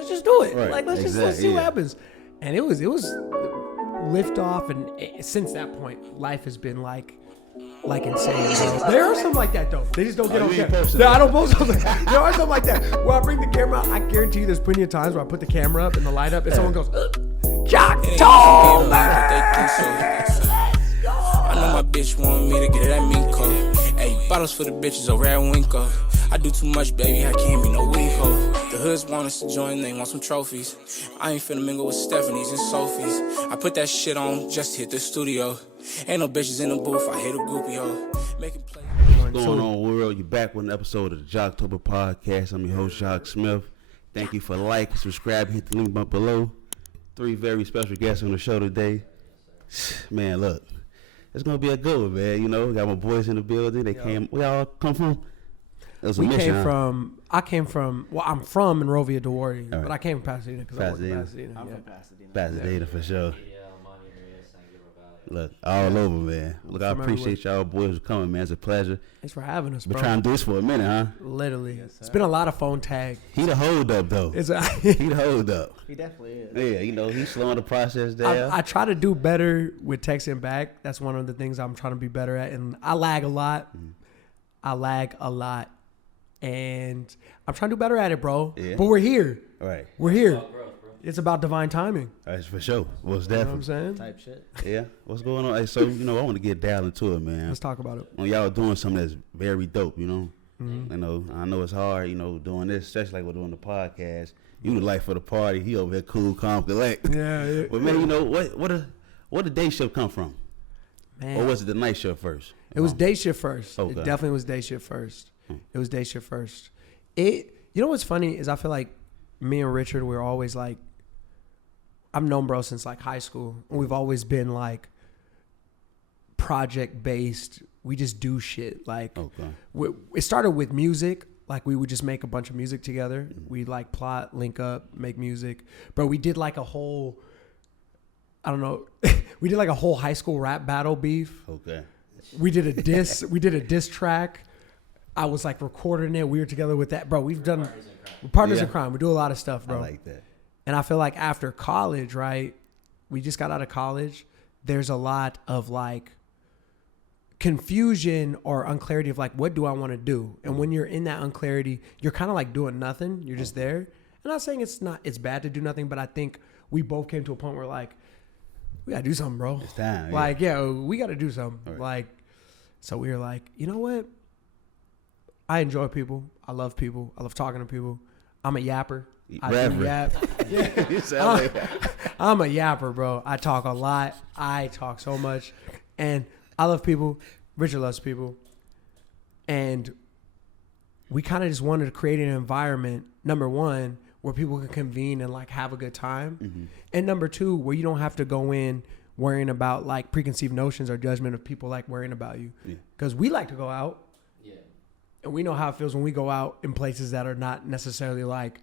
let's just do it. Right. Like let's see what happens. And it was lift off, and since that point, life has been like insane, bro. There are some like that though. They just don't get on camera. No, I don't post those. There are some like that. Where I bring the camera out, I guarantee you there's plenty of times where I put the camera up and the light up and someone goes, JOCTOBER! I know my bitch want me to get it at Minko. Hey, bottles for the bitches over at Winko. I do too much, baby, I can't be no weak hoe. The hoods want us to join, they want some trophies. I ain't finna mingle with Stephanie's and Sophie's. I put that shit on just to hit the studio. Ain't no bitches in the booth, I hit a groupie hoe. Making play. What's going on, world? You're back with an episode of the JOCTOBER Podcast. I'm your host, Joc Smith. Thank you for liking, subscribing, hit the link button below. 3 very special guests on the show today. Man, look, it's gonna be a good one, man. You know, got my boys in the building. They came. We all come from. I'm from Monrovia, Duarte, right. But I came from Pasadena because I work in Pasadena. I'm from Pasadena. Pasadena for sure. Look, all over, man. Look, I appreciate y'all boys for coming, man. It's a pleasure. Thanks for having us, bro. Been trying to do this for a minute, huh? Literally. Yes, it's been a lot of phone tag. He the hold up, though. He the hold up. He definitely is. Yeah, you know, he's slowing the process down. I try to do better with texting back. That's one of the things I'm trying to be better at. And I lag a lot. And I'm trying to do better at it, bro. Yeah. But we're here. Right. We're here. It's about divine timing. That's for sure. What's that? You know what I'm saying? Type shit. Yeah. What's going on? Hey, so, you know, I want to get down into it, man. Let's talk about it. When y'all doing something that's very dope, you know. Mm-hmm. You know, I know it's hard, you know, doing this, especially like we're doing the podcast. You the life of the party. He over here cool, calm, collect. Yeah. But, man, you know, what did day shift come from? Man. Or was it the night shift first? It was day shift first. Okay. It definitely was day shift first. It was day shift first. You know what's funny is I feel like me and Richard, we're always like, I've known bro since like high school. And we've always been like project based. We just do shit. Like it started with music. Like we would just make a bunch of music together. We'd like plot, link up, make music. But we did like a whole, I don't know. We did like a whole high school rap battle beef. Okay. We did a diss track. I was like recording it. We were together with that, bro. We're partners in crime. We do a lot of stuff, bro. I like that. And I feel like after college, right? We just got out of college. There's a lot of like confusion or unclarity of like, what do I want to do? And when you're in that unclarity, you're kind of like doing nothing. You're just there. I'm not saying it's bad to do nothing, but I think we both came to a point where like, we gotta do something, bro. It's time. Like, we gotta do something. Right. Like, so we were like, you know what? I enjoy people. I love people. I love talking to people. I'm a yapper. I do yap. I'm a yapper, bro. I talk a lot. I talk so much. And I love people. Richard loves people. And we kind of just wanted to create an environment, number one, where people can convene and like have a good time. Mm-hmm. And number two, where you don't have to go in worrying about like preconceived notions or judgment of people like worrying about you. Because we like to go out. And we know how it feels when we go out in places that are not necessarily like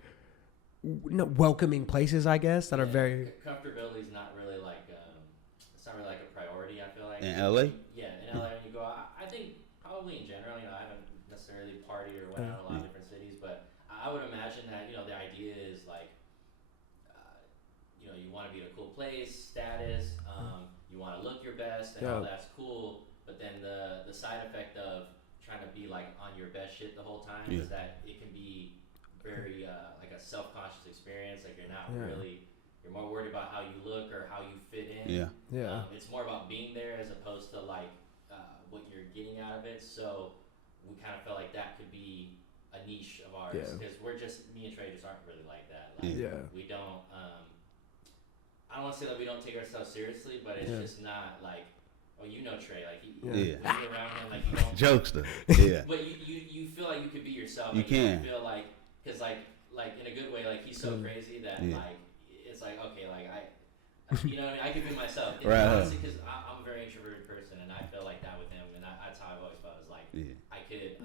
welcoming places, I guess, that are very... Comfortability is not really like, it's not really like a priority, I feel like. In LA? Yeah, in LA when you go out. I think probably in general, I haven't necessarily partied or went out in a lot of different cities, but I would imagine that, the idea is like, you want to be in a cool place, status, you want to look your best, and all that's cool, but then the side effect of trying to be like on your best shit the whole time is that it can be very like a self-conscious experience. Like you're not really, you're more worried about how you look or how you fit in. It's more about being there as opposed to like what you're getting out of it. So we kind of felt like that could be a niche of ours because we're just, me and Trey just aren't really like that. Like we don't, I don't want to say that we don't take ourselves seriously, but it's just not like, oh, Trey, like when you're around him, like you don't jokester, But you feel like you could be yourself. You like, can. You feel like, cause like in a good way, like he's so crazy that like it's like okay, like I what I mean? I could be myself. Right. Honestly, cause I'm a very introverted person, and I feel like that with him, and that's how I've always felt. Is like I could.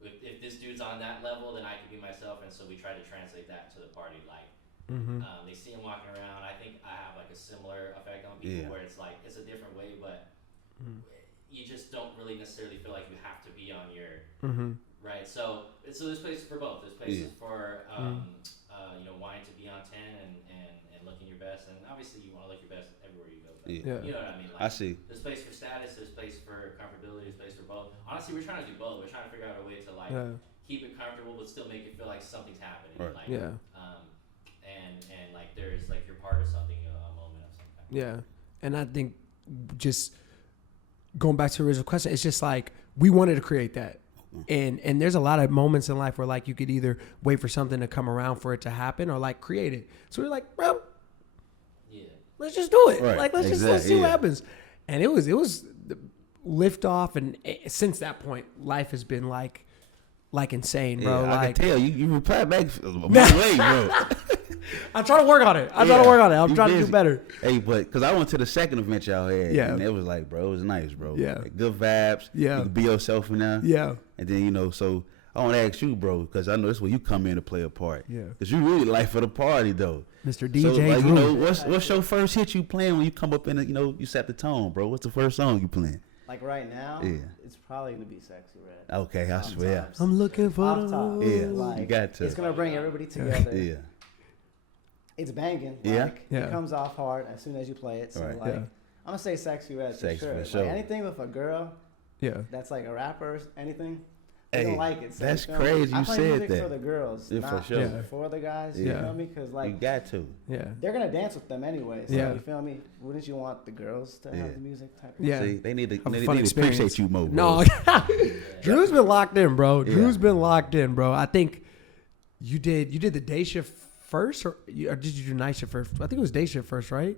If this dude's on that level, then I could be myself, and so we try to translate that to the party, like. They see him walking around. I think I have like a similar effect on people where it's like it's a different way, but you just don't really necessarily feel like you have to be on your right. So there's places for both. There's places for wine best, and obviously you want to look your best everywhere you go. But Yeah. You know what I mean? Like, I see. There's place for status, there's place for comfortability, there's place for both. Honestly, we're trying to do both. We're trying to figure out a way to like keep it comfortable, but still make it feel like something's happening. Right. Like, and like there's like you're part of something, a moment of some kind. Yeah, and I think just going back to the original question, it's just like we wanted to create that. And there's a lot of moments in life where like you could either wait for something to come around for it to happen or like create it. So we're like, bro, let's just do it. Right. Like let's see what happens. And it was the lift off, and since that point, life has been like insane, bro. Yeah, I like can tell you reply back my way, bro. I'm trying to work on it. I'm trying to do better. Hey, but because I went to the second event y'all had, Yeah. and it was like, bro, it was nice, bro. Yeah. Like, good vibes. Yeah. You can be yourself in there. Yeah. And then, so I want to ask you, bro, because I know this is where you come in to play a part. Yeah. Because you really the life of the party, though. Mr. So, DJ like, Drew. what's your first hit you playing when you come up in the, you set the tone, bro? What's the first song you playing? Like right now, it's probably gonna be Sexy Red. Okay, I swear. I'm looking for Off top. Yeah, Like, you got to. It's gonna bring everybody together. Yeah. It's banging. Yeah. Like, Yeah. It comes off hard as soon as you play it. So Right. like, Yeah. I'm gonna say Sexy Red Sexy for sure. for sure. Like, anything with a girl Yeah. that's like a rapper, anything, they Hey, don't like it. So that's you feel me? crazy I you play said music that. for the girls, Yeah, for not sure. Yeah. for the guys. Yeah. You feel me? Because You like got to. Yeah. they're gonna dance with them anyway. So Yeah. you feel me? Wouldn't you want the girls to Yeah. have the music type of Yeah. See, they need to, Have a they fun need to experience. appreciate you more, bro. No, Drew's been locked in, bro. Yeah. Drew's been locked in, bro. I think you did the day shift first, or did you do night shift first? I think it was day shift first, right?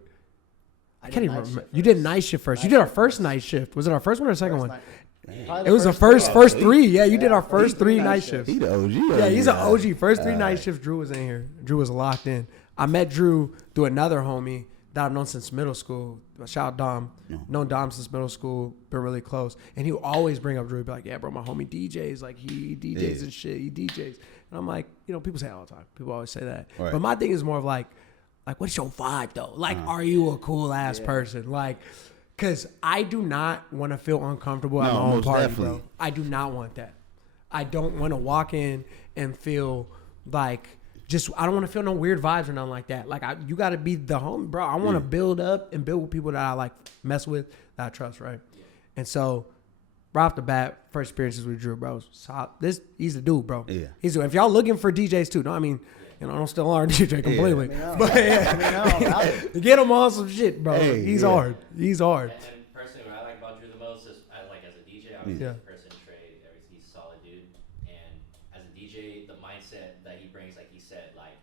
I can't even remember. You did night shift first. You did our first night shift. Was it our first one or second one? It was the first three. Yeah, you did our first three night shifts. He the OG. Yeah, he's an OG. First three night shifts, Drew was in here. Drew was locked in. I met Drew through another homie that I've known since middle school. Shout out Dom. Known Dom since middle school. Been really close. And he would always bring up Drew. Be like, yeah, bro, my homie DJs. Like, he DJs and shit. He DJs. And I'm like, people say it all the time. People always say that. Right. But my thing is more of like, what's your vibe, though? Like, are you a cool-ass person? Like, because I do not want to feel uncomfortable at my own most party, definitely. bro. I do not want that. I don't want to walk in and feel like I don't want to feel no weird vibes or nothing like that. Like, you got to be the homie, bro. I want to build up and build with people that I like mess with, that I trust, right? And so, right off the bat, first experiences with Drew, bro. He's the dude, bro. Yeah. He's the dude. If y'all looking for DJs too, no, I mean, don't still aren't DJ completely. Yeah. But get him on some shit, bro. Hey, He's yeah. hard. He's hard. And personally, what I like about Drew the most is, like as a DJ, obviously as a person, Trey, he's a solid dude. And as a DJ, the mindset that he brings, like he said, like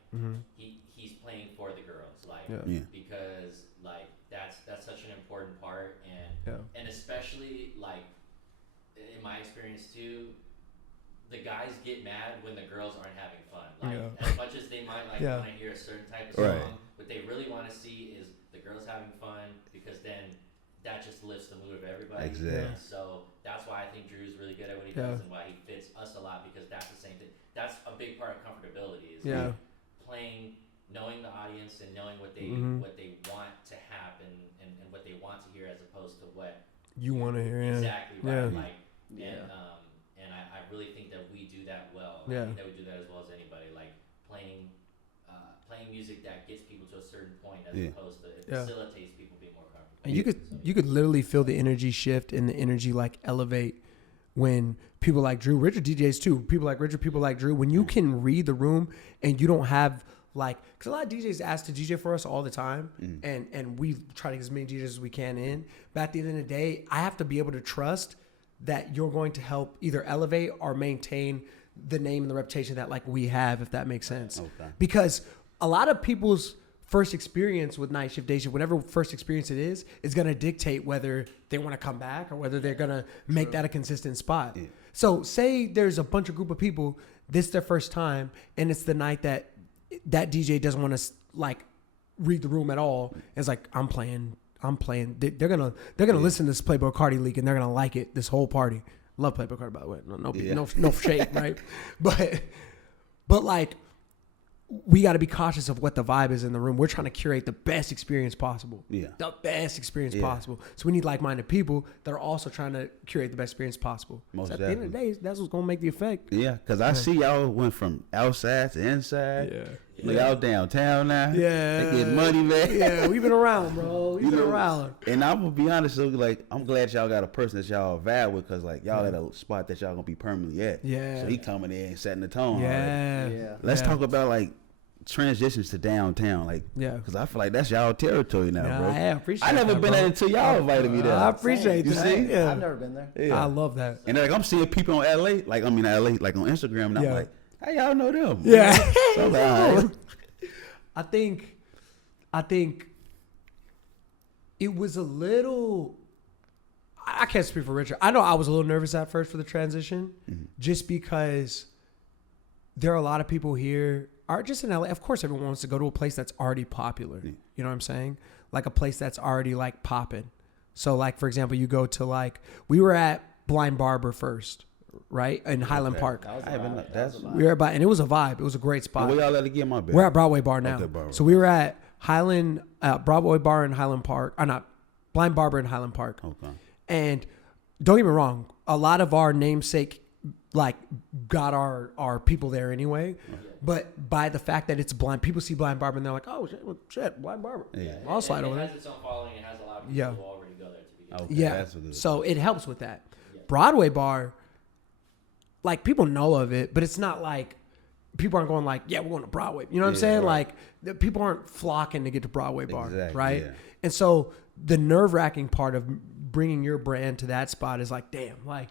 he's playing for the girls, like because like that's such an important part, and especially like in my experience too. The guys get mad when the girls aren't having fun. Like as much as they might want to hear a certain type of song, what they really want to see is the girls having fun, because then that just lifts the mood of everybody. Exactly. And so that's why I think Drew's really good at what he does, and why he fits us a lot, because that's the same thing. That's a big part of comfortability, is like playing, knowing the audience and knowing what they want to happen and what they want to hear, as opposed to what You want to hear, exactly right. Yeah. Like and I really think that we do that well. I think that we do that as well as anybody. Like playing music that gets people to a certain point, as opposed to it facilitates people being more comfortable. And you could literally feel the energy shift and the energy like elevate when people like Drew, Richard DJs too, people like Richard, people like Drew, when you can read the room and you don't have like, because a lot of DJs ask to DJ for us all the time, and we try to get as many DJs as we can in. But at the end of the day, I have to be able to trust that you're going to help either elevate or maintain the name and the reputation that like we have, if that makes sense. Okay. Because a lot of people's first experience with night shift, day shift, whatever first experience it is going to dictate whether they want to come back or whether they're going to make that a consistent spot. Yeah. So say there's a bunch of group of people, this is their first time, and it's the night that DJ doesn't want to like read the room at all. It's like, I'm playing. They're gonna listen to this Playboy Cardi leak, and they're gonna like it this whole party. Love Playboy Cardi, by the way. No shade, right? But like, we got to be cautious of what the vibe is in the room. We're trying to curate the best experience possible. Yeah, the best experience possible. So we need like-minded people that are also trying to curate the best experience possible. Most at the end of the day, that's what's gonna make the effect. Yeah, because I see y'all went from outside to inside. Like y'all downtown now. Yeah. They getting money, man. Yeah, we've been around, bro. We've been around. And I'm gonna be honest, so like I'm glad y'all got a person that y'all vibe with, cause like y'all at a spot that y'all gonna be permanently at. Yeah. So he coming in and setting the tone. Yeah. Already. Yeah. Let's talk about like transitions to downtown, like cause I feel like that's y'all territory now, bro. I appreciate. I never that, been bro. there until y'all invited me there. I appreciate You that. see? Yeah. I've never been there. Yeah. I love that. And like I'm seeing people on LA, like I mean LA, like on Instagram, and I'm Yeah. like, how y'all know them? Yeah. So I'm like, all right. I think it was a little. I can't speak for Richard. I know I was a little nervous at first for the transition, just because there are a lot of people here are just in LA. Of course, everyone wants to go to a place that's already popular. You know what I'm saying? Like a place that's already like popping. So like, for example, you go to like, we were at Blind Barber first, right? In Highland Park. That was I haven't. That's We were at, and it was a vibe. It was a great spot. where y'all at again, my bad. We're at Broadway Bar now. Okay, Broadway. So we were at Highland, Broadway Bar in Highland Park. Not Blind Barber in Highland Park. Okay. And don't get me wrong, a lot of our namesake like got our people there anyway. But by the fact that it's blind, people see Blind Barber and they're like, oh shit, Blind Barber. Yeah. I'll slide over It there. has its own following. It has a lot of people Yeah. who already go there to begin with. Okay, Yeah. that's a good. So it helps with that. Broadway Bar, like people know of it, but it's not like people aren't going like, yeah, we're going to Broadway. You know what I'm saying? right. Like people aren't flocking to get to Broadway Bar, Exactly, right? yeah. And so the nerve-wracking part of bringing your brand to that spot is like, damn, like,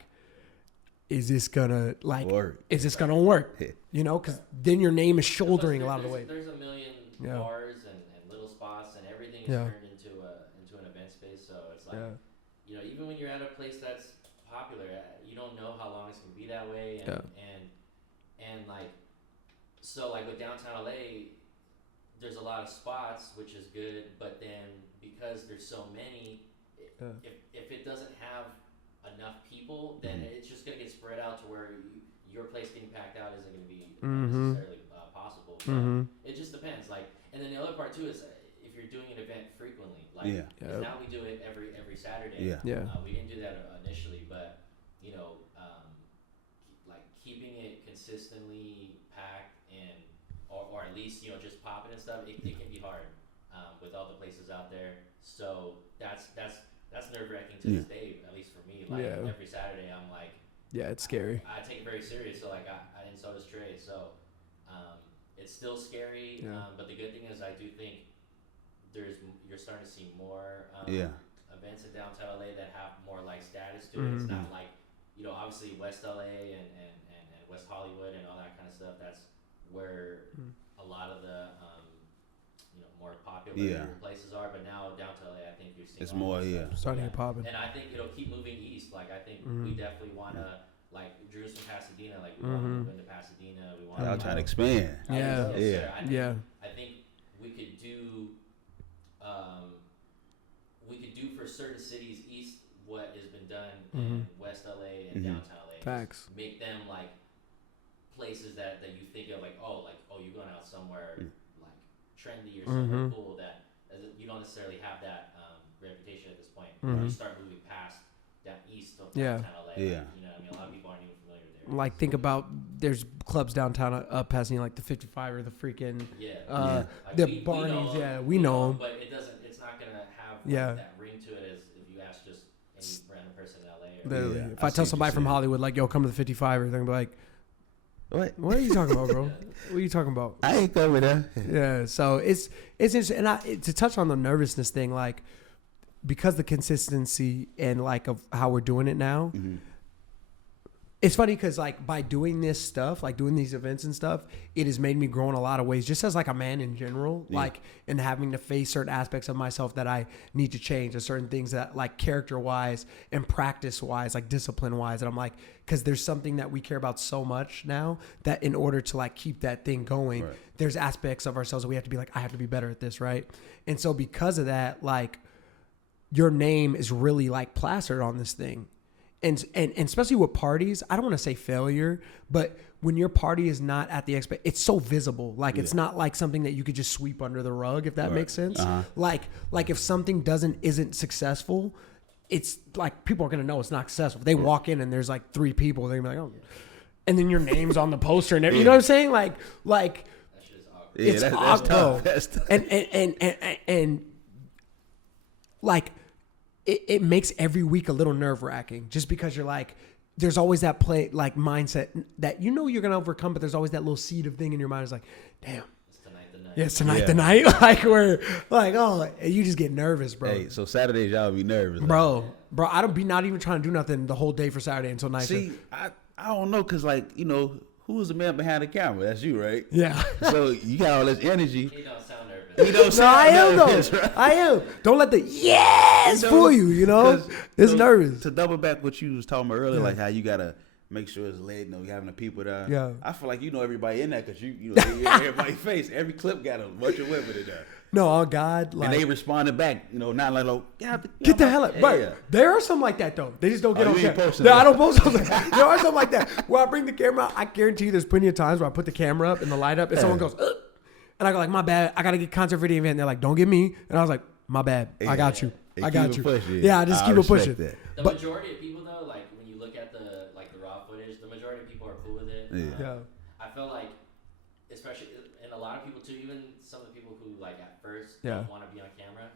is this gonna like, Work. is this gonna work? You know, because then your name is shouldering a lot of the weight. There's a million Yeah. bars and little spots, and everything is Yeah. turned into an event space. So it's like, Yeah. you know, even when you're at a place that's popular, you don't know how long it's gonna be that way, and and like, so like with downtown LA, there's a lot of spots, which is good, but then because there's so many, if it doesn't have enough people, then it's just gonna get spread out to where your place getting packed out isn't gonna be necessarily possible. But it just depends. Like, and then the other part too is if you're doing an event frequently, like 'cause now we do it every Saturday. We didn't do that initially, but you know, like keeping it consistently packed and or at least you know just popping and stuff, it can be hard with all the places out there. So that's nerve-wracking to this day, at least for me. Like every Saturday, I'm like, Yeah, it's scary. I take it very serious. So like and so does Trey. So it's still scary. But the good thing is I do think you're starting to see more events in downtown LA that have more like status to it. It's not like, you know, obviously West LA and West Hollywood and all that kind of stuff. That's where a lot of the you know, more popular places are. But now downtown LA, I think you're seeing It's all more, this stuff. Starting to popping. And I think it'll keep moving east. Like I think we definitely want to, like Drew's from Pasadena. Like we want to move into Pasadena. We want. Y'all trying to expand. I think we could do. We could do for certain cities east what has been done in West LA and downtown LA. Facts. Make them like places that you think of like you're going out somewhere like trendy or somewhere cool that you don't necessarily have that reputation at this point. You start moving past that east of downtown LA. Like, you know, I mean, a lot of people aren't even familiar there. Like think about there's clubs downtown Pasadena like the 55 or the freaking Like the we Barneys. know We know them. but it doesn't. It's not gonna have that ring to it as if you ask just any random person in LA. Or Literally. If I I see tell what somebody you're from saying. Hollywood like, yo, come to the 55, they're gonna be like, what are you talking about, bro? What are you talking about? I ain't coming there. Yeah, so it's interesting. And to touch on the nervousness thing, like because the consistency and like of how we're doing it now, it's funny because like by doing this stuff, like doing these events and stuff, it has made me grow in a lot of ways, just as like a man in general, like and having to face certain aspects of myself that I need to change, and certain things that like character wise and practice wise, like discipline wise, and I'm like, because there's something that we care about so much now that in order to like keep that thing going, there's aspects of ourselves that we have to be like, I have to be better at this, right? And so because of that, like your name is really like plastered on this thing. And especially with parties, I don't want to say failure, but when your party is not at the it's so visible. Like it's not like something that you could just sweep under the rug, if that makes sense. Like if something isn't successful, it's like people are gonna know it's not successful. If they walk in and there's like 3 people, they're gonna be like, oh, and then your name's on the poster and everything. You know what I'm saying? Like that shit is awkward. it's that's awkward. tough. That's tough. And like it makes every week a little nerve wracking just because you're like, there's always that mindset that you're gonna overcome, but there's always that little seed of thing in your mind. It's like, damn. Yeah, it's tonight the night. Like we're like, oh, you just get nervous, bro. Hey, so Saturdays y'all be nervous, bro. I don't be not even trying to do nothing the whole day for Saturday until night. See, I don't know, cause like who's the man behind the camera? That's you, right? Yeah. So you got all this energy. He don't sound nervous. You don't sound I am nervous, though. right? I am. Don't let the fool you. It's nervous. To double back what you was talking about earlier, like how you gotta make sure it's lit, you having the people there. Yeah. I feel like everybody in there because you know everybody's face. Every clip got a bunch of women in there. No, oh God, like, and they responded back, not like, get the hell out. But yeah. there are some like that though. They just don't get on you ain't camera. posting No, that. I don't post those. There are some like that. Where I bring the camera out, I guarantee you there's plenty of times where I put the camera up and the light up and someone goes, ugh, and I go like, my bad, I gotta get concert video event. And they're like, don't get me. And I was like, my bad, I got you. Hey, I got keep you. it pushing. Yeah, I just keep it pushing. That. The majority of people though, like when you look at the raw footage, the majority of people are cool with it. Yeah. I feel like, especially, and a lot of people too, even some of the people who like at first Yeah. don't want to be on camera,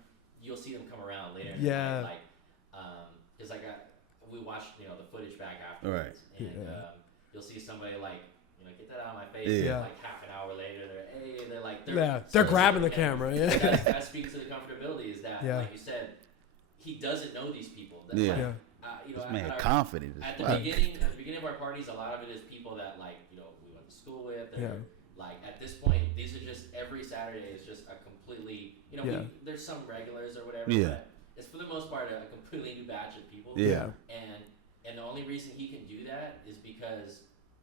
you'll see them come around later. Yeah. Like, because we watched the footage back afterwards, and you'll see somebody like get that out of my face. Yeah. And, like half an hour later, they're grabbing the camera. Yeah. That speaks to the comfortability. Is that like you said, he doesn't know these people. That's Yeah. like, This man confident. At the beginning of our parties, a lot of it is people that we went to school with. Like at this point, these are just every Saturday is just a completely there's some regulars or whatever. Yeah. But it's for the most part a completely new batch of people. Yeah. And the only reason he can do that is because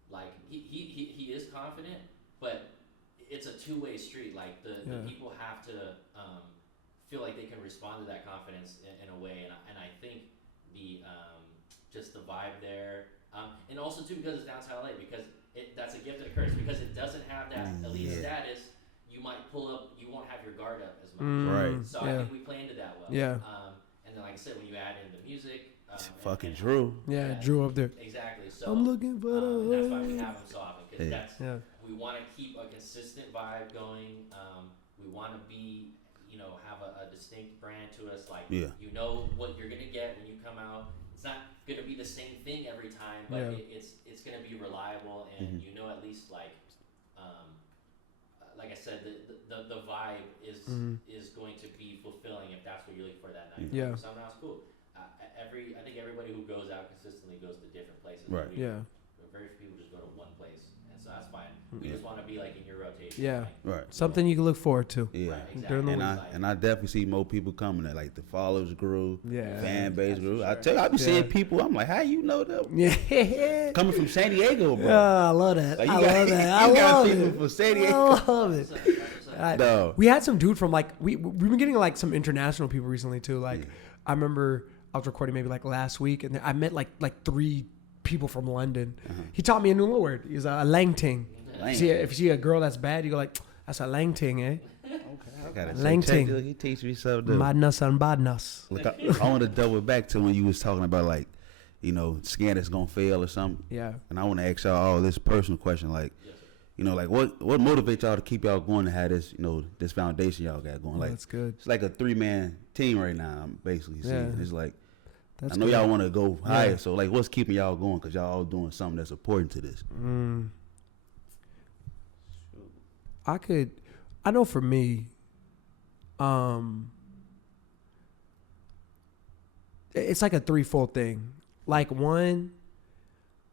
like he is confident, but it's a two-way street. Like the people have to feel like they can respond to that confidence in a way, and I think the just the vibe there, and also too because it's downtown LA, because that's a gift and a curse, because it doesn't have that elite status. You might pull up, you won't have your guard up as much. Right. So I think we play into that well. Yeah. And then like I said, when you add in the music, fucking Drew. Yeah, Drew up there. Exactly. So I'm looking for and that's why we have him so often, because we want to keep a consistent vibe going. We want to be, have a distinct brand to us. Like, you know what you're gonna get when you come out. It's not gonna be the same thing every time, but it's gonna be reliable, and at least like I said, the vibe is going to be fulfilling if that's what you're looking for that night. Yeah. Something else cool. I think everybody who goes out consistently goes to different places. Right. Very few people just go to one place, and so that's fine. We just want to be like in your rotation. Yeah. Right. Something you can look forward to. Yeah. Right, exactly. And I definitely see more people coming there. Like the followers grew, fan base grew. sure. I tell you, I be seeing people. I'm like, how you know them? Yeah. Coming from San Diego, bro. I love that. Like, I love that. You I got love people it. from San I Diego. love it. 100%. No. We had some dude from we've been getting like some international people recently too. Like I remember I was recording maybe like last week, and I met like 3 people from London. He taught me a new little word. He was a lang ting. If you see a girl that's bad, you go like, that's a lang ting, eh? I gotta Lang say, ting. he teach me something. Madness and badness. Look, I want to double back to when you was talking about like, scan that's gonna fail or something. Yeah. And I want to ask y'all all this personal question, like, like what motivates y'all to keep y'all going to have this, this foundation y'all got going? Like, That's good. it's like a 3-man team right now. I'm basically seeing. It's like, That's I know good. y'all want to go higher, so like, what's keeping y'all going? Because y'all all doing something that's important to this. I know for me, it's like a threefold thing. Like one,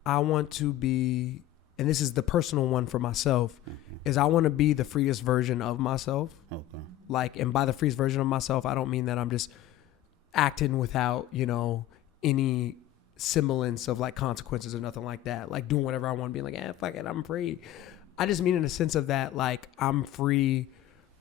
I want to be, and this is the personal one for myself, is I want to be the freest version of myself. Okay. Like, and by the freest version of myself, I don't mean that I'm just acting without, any semblance of like consequences or nothing like that. Like doing whatever I want, being like, fuck it, I'm free. I just mean in the sense of that, like I'm free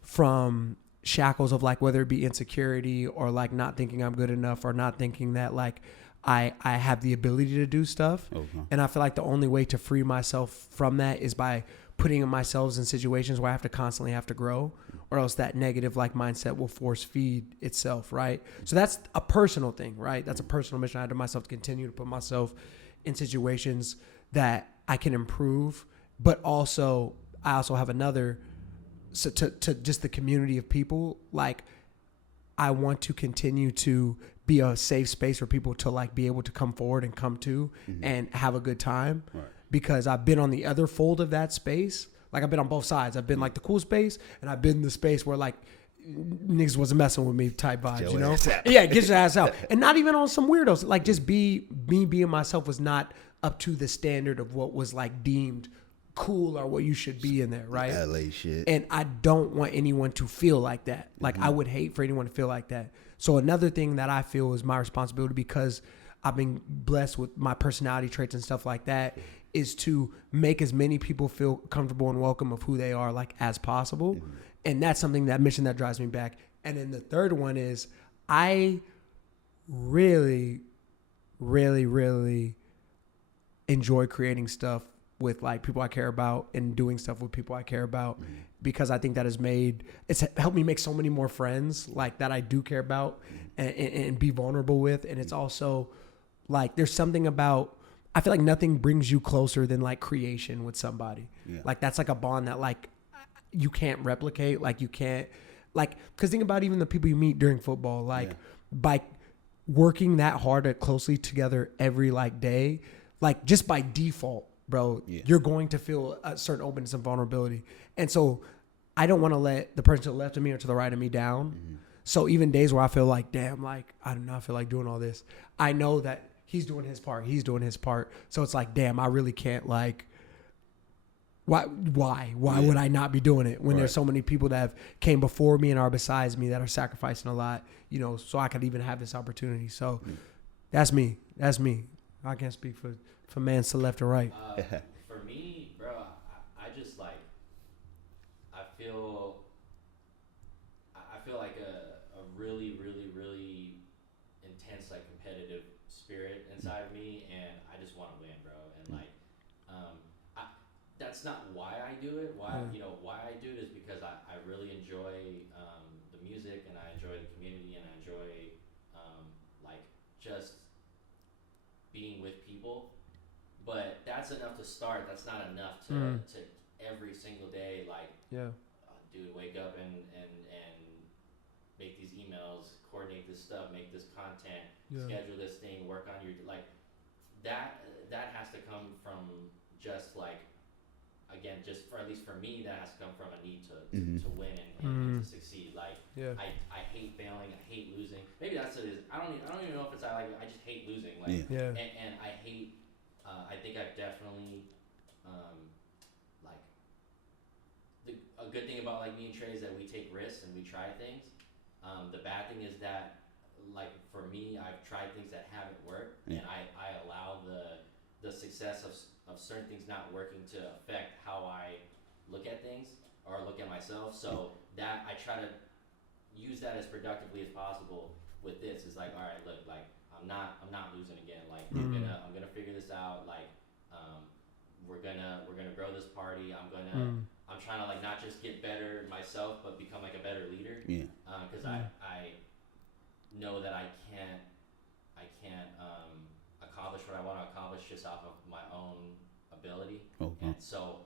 from shackles of like, whether it be insecurity or like not thinking I'm good enough or not thinking that like I have the ability to do stuff. Okay. And I feel like the only way to free myself from that is by putting myself in situations where I have to constantly have to grow, or else that negative like mindset will force feed itself. Right. So that's a personal thing, right? That's a personal mission I had to myself to continue to put myself in situations that I can improve. But also, I also have another so to just the community of people, like I want to continue to be a safe space for people to like be able to come forward and come to and have a good time. Right. Because I've been on the other fold of that space. Like I've been on both sides. I've been like the cool space, and I've been in the space where like niggas wasn't messing with me type vibes, you know? Yeah, get your ass out. And not even on some weirdos. Like just me being myself was not up to the standard of what was like deemed cool or what you should be in there, right? LA shit. And I don't want anyone to feel like that. Like I would hate for anyone to feel like that. So another thing that I feel is my responsibility, because I've been blessed with my personality traits and stuff like that, is to make as many people feel comfortable and welcome of who they are like as possible. And that's something, that mission that drives me back. And then the third one is I really, really, really enjoy creating stuff with like people I care about and doing stuff with people I care about, because I think that it's helped me make so many more friends like that I do care about and be vulnerable with. And it's also like, there's something about, I feel like nothing brings you closer than like creation with somebody. Yeah. Like that's like a bond that like you can't replicate. Like you can't like, cause think about even the people you meet during football, like by working that hard at closely together every like day, like just by default, bro, you're going to feel a certain openness and vulnerability. And so I don't want to let the person to the left of me or to the right of me down. So even days where I feel like, damn, like I do not feel like doing all this, I know that he's doing his part. So it's like, damn, I really can't like, why would I not be doing it when there's so many people that have came before me and are besides me that are sacrificing a lot, you know, so I could even have this opportunity. So that's me. I can't speak for man's to left or right. For me, bro, I just like, I feel like a really, really, really intense, like competitive spirit inside of me, and I just want to win, bro. And like, that's not why I do it. Why I do it is because I really enjoy the music, and I enjoy the community, and I enjoy like just being with people. But that's enough to start. That's not enough to every single day, like, dude, wake up and make these emails, coordinate this stuff, make this content, schedule this thing, work on your, like, that has to come from just like, again, just for, at least for me, that has to come from a need to win and to succeed. Like, I hate failing, I hate losing. Maybe that's what it is. I don't even know if it's I just hate losing. Like, and I hate. I think I've definitely, like, a good thing about like me and Trey is that we take risks and we try things. The bad thing is that, like, for me, I've tried things that haven't worked, and I allow the success of certain things not working to affect how I look at things or look at myself. So that I try to use that as productively as possible with this. Is like, all right, look, like, I'm not losing again. Like, I'm gonna figure this out. Like, we're gonna grow this party. I'm trying to like not just get better myself, but become like a better leader. Because I know that I can't accomplish what I want to accomplish just off of my own ability. And so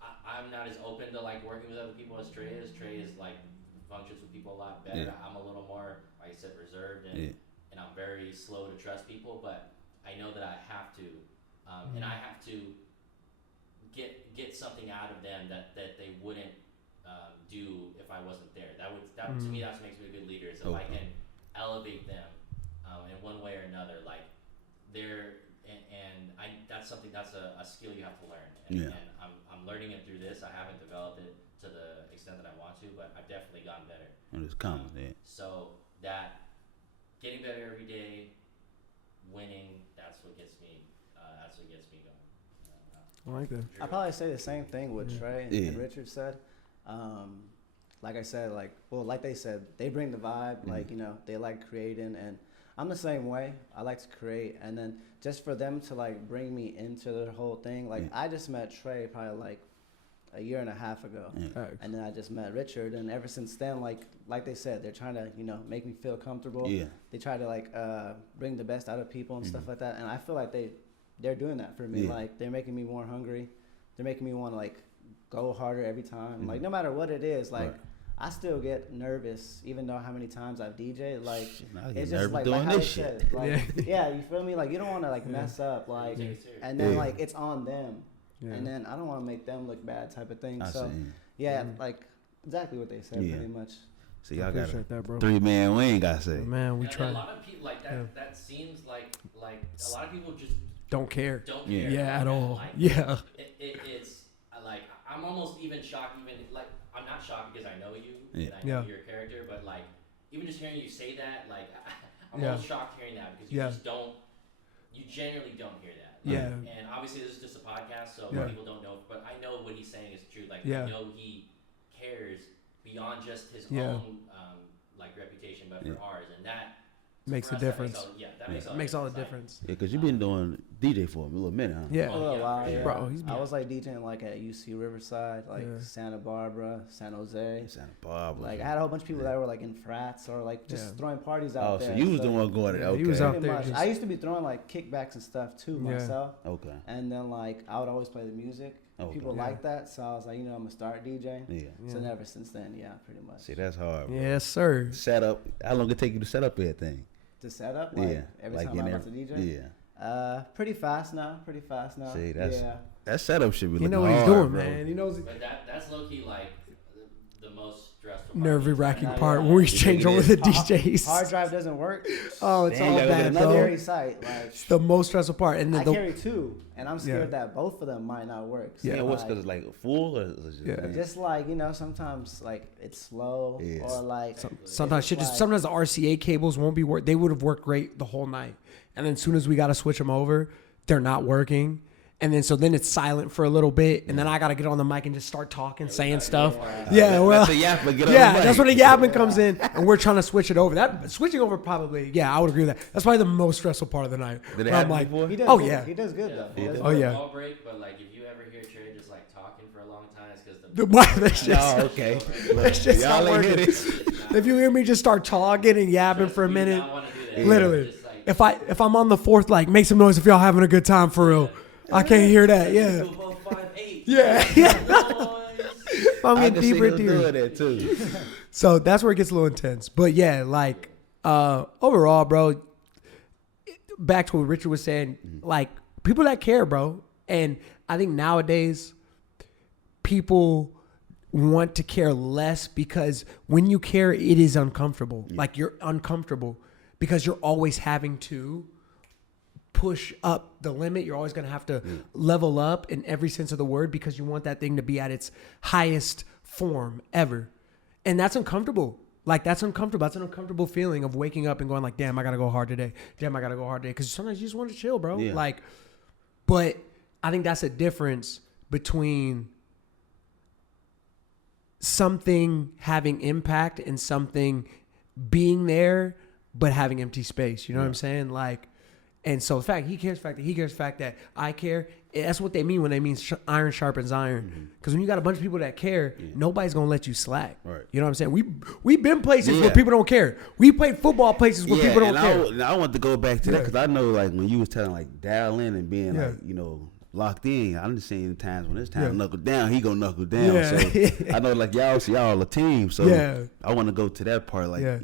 I'm not as open to like working with other people as Trey is. Trey is like functions with people a lot better. I'm a little more, like I said, reserved and I'm very slow to trust people, but I know that I have to, and I have to get something out of them that they wouldn't do if I wasn't there. That to me, that's what makes me a good leader. Is if I can elevate them in one way or another, like that's something, that's a skill you have to learn. And I'm learning it through this. I haven't developed it to the extent that I want to, but I've definitely gotten better. And it's coming, So that getting better every day, winning, that's what gets me going. I like that. I probably say the same thing with Trey and Richard said. Like I said, like they said, they bring the vibe. Like, you know, they like creating, and I'm the same way. I like to create, and then just for them to like bring me into the whole thing. Like, I just met Trey probably like a year and a half ago, and then I just met Richard, and ever since then, like they said, they're trying to, you know, make me feel comfortable. They try to like bring the best out of people and stuff like that, and I feel like they're doing that for me. Like, they're making me more hungry. They're making me want to like go harder every time. Like, no matter what it is, like, I still get nervous, even though how many times I've DJed. Like, it's just like how they said, like, yeah, you feel me? Like, you don't want to like mess up, like, and then like it's on them, and then I don't want to make them look bad, type of thing. So, like exactly what they said, pretty much. So y'all got a that, bro. 3-man wing, I say. Man, we try. A lot of people like that. That seems like a lot of people just don't care. At all. Like, it's like I'm almost even shocked. Even like I'm not shocked because I know you and I know your character, but like even just hearing you say that, like I'm almost shocked hearing that because you just don't. You genuinely don't hear that. Like, and obviously this is just a podcast, so people don't know. But I know what he's saying is true. Like I know he cares beyond just his own like reputation, but for ours, and that makes a difference. That makes all the difference. Yeah, because you've been doing DJ for a little minute, huh? Yeah, a little while. Yeah. Bro, I was like DJing like at UC Riverside, like Santa Barbara, San Jose. Santa Barbara. Like I had a whole bunch of people that were like in frats or like just throwing parties out there. Oh, so you was the one going there. Okay. He was out there. I used to be throwing like kickbacks and stuff too myself. Okay. And then like I would always play the music. People like that, so I was like, I'm gonna start DJing. So ever since then, pretty much. See, that's hard, bro. Yes, sir. Set up. How long it take you to set up everything? To set up, like every time I'm about to DJ. Pretty fast now. See, that setup should be. You know what he's doing, man. He knows. But that's low key like the most stressful, nerve-wracking part when we change over the DJs. Hard drive doesn't work. Oh, it's all bad, bro. Legendary site. Like, it's the most stressful part. And then I carry 2, and I'm scared that both of them might not work. So what's because it's like full or just like sometimes like it's slow or like sometimes sometimes the RCA cables won't be work. They would have worked great the whole night, and then as soon as we got to switch them over, they're not working. And then it's silent for a little bit, and then I gotta get on the mic and just start talking, saying stuff. Well, that's when the yapping comes in, and we're trying to switch it over. That switching over probably, I would agree with that. That's probably the most stressful part of the night. Did it happen before? He does good though. All break, but like if you ever hear Trey just like talking for a long time, it's because Let's just start working. If you hear me just start talking and yapping for a minute, literally, if I'm on the fourth, like make some noise if y'all having a good time for real. I can't hear that. I'm getting deeper and deeper. So that's where it gets a little intense. But like overall, bro, back to what Richard was saying, like people that care, bro. And I think nowadays people want to care less because when you care, it is uncomfortable. Like you're uncomfortable because you're always having to push up the limit. You're always going to have to level up in every sense of the word because you want that thing to be at its highest form ever. And that's uncomfortable. Like that's uncomfortable. That's an uncomfortable feeling of waking up and going like, damn, I got to go hard today. Because sometimes you just want to chill, bro. Like, but I think that's a difference between something having impact and something being there, but having empty space. You know what I'm saying? Like, and so the fact he cares, the fact that I care, that's what they mean when they mean iron sharpens iron. Because when you got a bunch of people that care, nobody's going to let you slack. Right. You know what I'm saying? We've been places where people don't care. We played football places where people don't care. I want to go back to that because I know like when you was telling like dial in and being like, locked in, I'm just seeing times when it's time to knuckle down, he gonna knuckle down. So I know like y'all a team. So I want to go to that part like,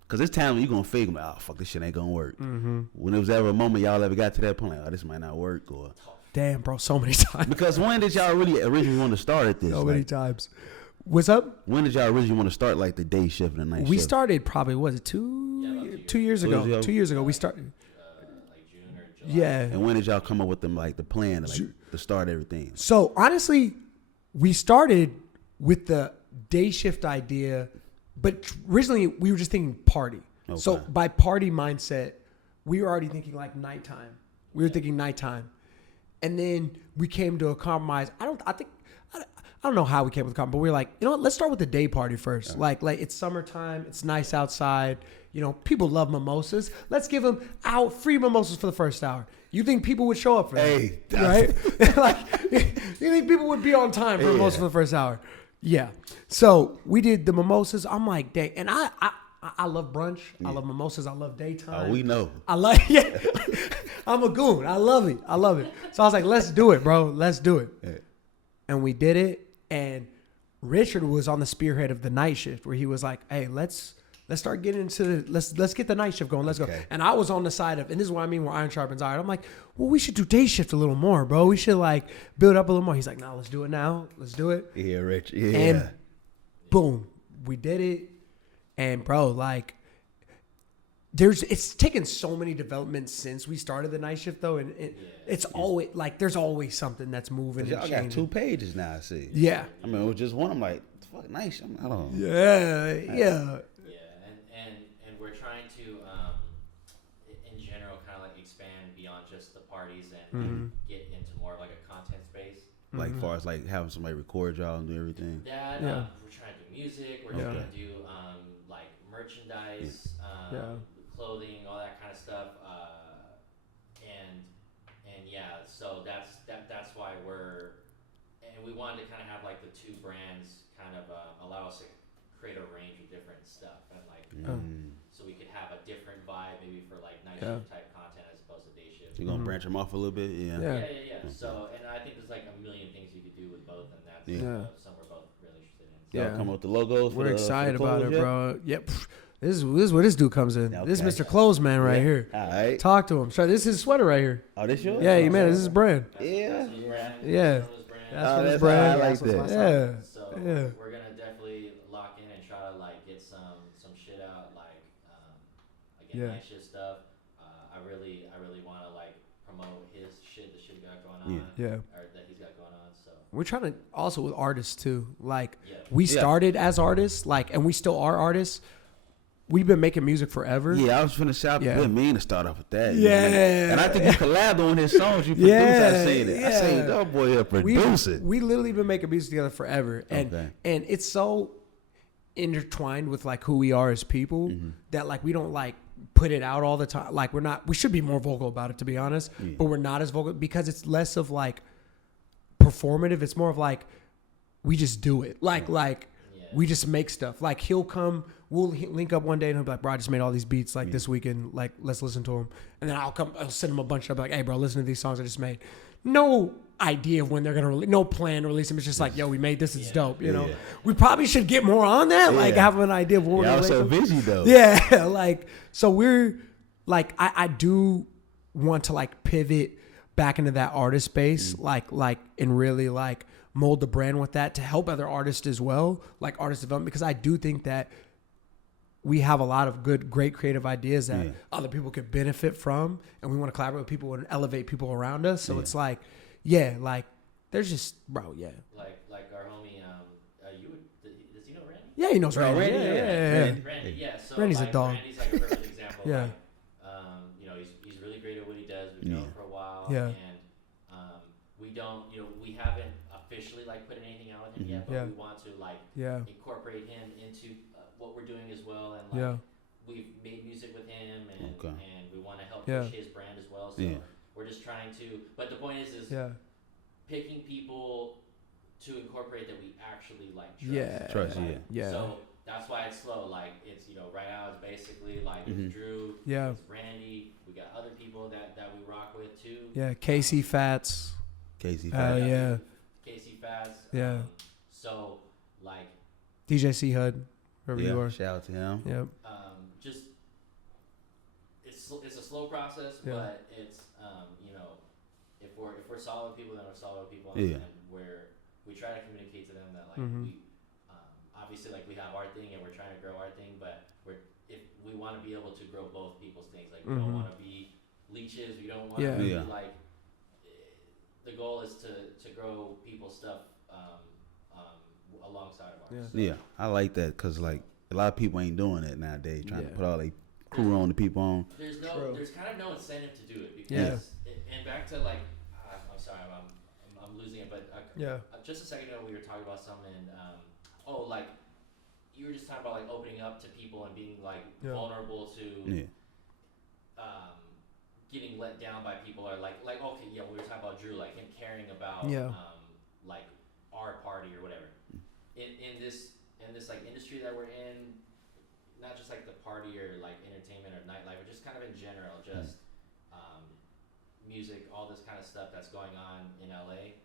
because it's time when you going to figure, oh, fuck, this shit ain't going to work. When there was ever a moment y'all ever got to that point, like, oh, this might not work. Or damn, bro, so many times. Because when did y'all really originally want to start at this? So many times. What's up? When did y'all originally want to start, like, the day shift and the night shift? We started probably, was it 2 years ago? 2 years ago, we started. Like June or July. Yeah. And when did y'all come up with them, like, the plan to start everything? So, honestly, we started with the day shift idea. But originally, we were just thinking party. Okay. So by party mindset, we were already thinking like nighttime. We were thinking nighttime. And then we came to a compromise. I don't know how we came with a compromise, but we were like, you know what, let's start with the day party first. Yeah. Like it's summertime. It's nice outside. People love mimosas. Let's give them out free mimosas for the first hour. You think people would show up for that? Right? Like, you think people would be on time for mimosas for the first hour? Yeah. So we did the mimosas. I'm like, dang. And I love brunch. I love mimosas. I love daytime. Oh, we know. I'm a goon. I love it. So I was like, let's do it, bro. Let's do it. Yeah. and we did it. And Richard was on the spearhead of the night shift, where he was like, "Hey, let's start getting into let's get the night shift going. Let's go." And I was on the side of, and this is what I mean, where iron sharpens iron. I'm like, well, we should do day shift a little more, bro. We should like build up a little more. He's like, no, let's do it now. Let's do it. Yeah, Rich. Yeah. And boom, we did it. And bro, like, it's taken so many developments since we started the night shift, though, and it's always like there's always something that's moving. And y'all changing. got 2 pages now. I see. Yeah. I mean, it was just one. I'm like, fuck, nice. I don't know. Yeah. And we're trying to, in general, kind of like expand beyond just the parties and get into more of like a content space. Like, far as like having somebody record y'all and do everything. That we're trying to do music. We're trying to do like merchandise, clothing, all that kind of stuff. And yeah, so that's why we wanted to kind of have like the 2 brands kind of allow us to create a range of different stuff and like so we could have a different vibe maybe for like night shift type content as opposed to day shift. You gonna branch them off a little bit? Yeah. Yeah. So, and I think there's like a million things you could do with both, and that's something we're both really interested in. So y'all come up with the logos. We're excited about it, bro. Yep. This is where this dude comes in. Okay. This is Mr. Clothes Man right here. All right. Talk to him. This is his sweater right here. Oh, this yours? Yeah, you man. This is his brand. Yeah. That's from his I brand. like that. Yeah. So we're gonna definitely lock in and try to like get some shit out, like again night shift stuff. I really want to like promote the shit he got going on. Or that he's got going on. So we're trying to also with artists too. Like we started as artists, like, and we still are artists. We've been making music forever. Yeah, I was finna say, I've been mean to start off with that. Yeah. And I think you collabed on his songs. You produced, I seen it. I seen that boy here produce it. We literally been making music together forever. And it's so intertwined with like who we are as people that like we don't like put it out all the time. Like we should be more vocal about it, to be honest. But we're not as vocal because it's less of like performative. It's more of like we just do it. We just make stuff. Like he'll come, we'll link up one day and he'll be like, bro, I just made all these beats like this weekend. Like, let's listen to them. And then I'll send him a bunch of, like, hey, bro, listen to these songs I just made. No idea of when they're going to no plan to release them. It's just like, yo, we made this. It's dope. You know, we probably should get more on that. Like have an idea of what we're so busy though. Yeah. Like, so we're like, I do want to like pivot back into that artist space, like, and really like mold the brand with that to help other artists as well, like artist development, because I do think that we have a lot of great creative ideas that other people could benefit from, and we want to collaborate with people and elevate people around us. So it's like, like there's just, bro, like our homie, does he know Randy? Yeah, he knows Randy. Randy, yeah. So Randy's like, a dog. Randy's like a perfect example. Yeah. Like, you know, he's really great at what he does. We've known him for a while. Yeah. And we don't, we haven't officially like put anything out with him yet, but we want to like incorporate him into what we're doing as well, and like we've made music with him, and we want to help push his brand as well. So we're just trying to. But the point is picking people to incorporate that we actually like trust. So that's why it's slow. Like it's right now it's basically like it's Drew, it's Randy. We got other people that we rock with too. Yeah, Casey Fats. Casey Fats. So like DJ C Hud, wherever you are. Shout out to him. Yep. Just it's a slow process, but it's if we're solid people, then we're solid people, and we try to communicate to them that like we obviously like we have our thing and we're trying to grow our thing, but if we want to be able to grow both people's things, like we don't want to be leeches, we don't want to be like. The goal is to grow people's stuff alongside of ours. Yeah, I like that because like a lot of people ain't doing it nowadays, trying to put all their crew on the people on. There's kind of no incentive to do it because and back to like I'm sorry I'm losing it, but just a second ago we were talking about something and like you were just talking about like opening up to people and being like vulnerable to getting let down by people, or like okay, we were talking about Drew, like him caring about like our party or whatever. In this like industry that we're in, not just like the party or like entertainment or nightlife, but just kind of in general, just music, all this kind of stuff that's going on in LA.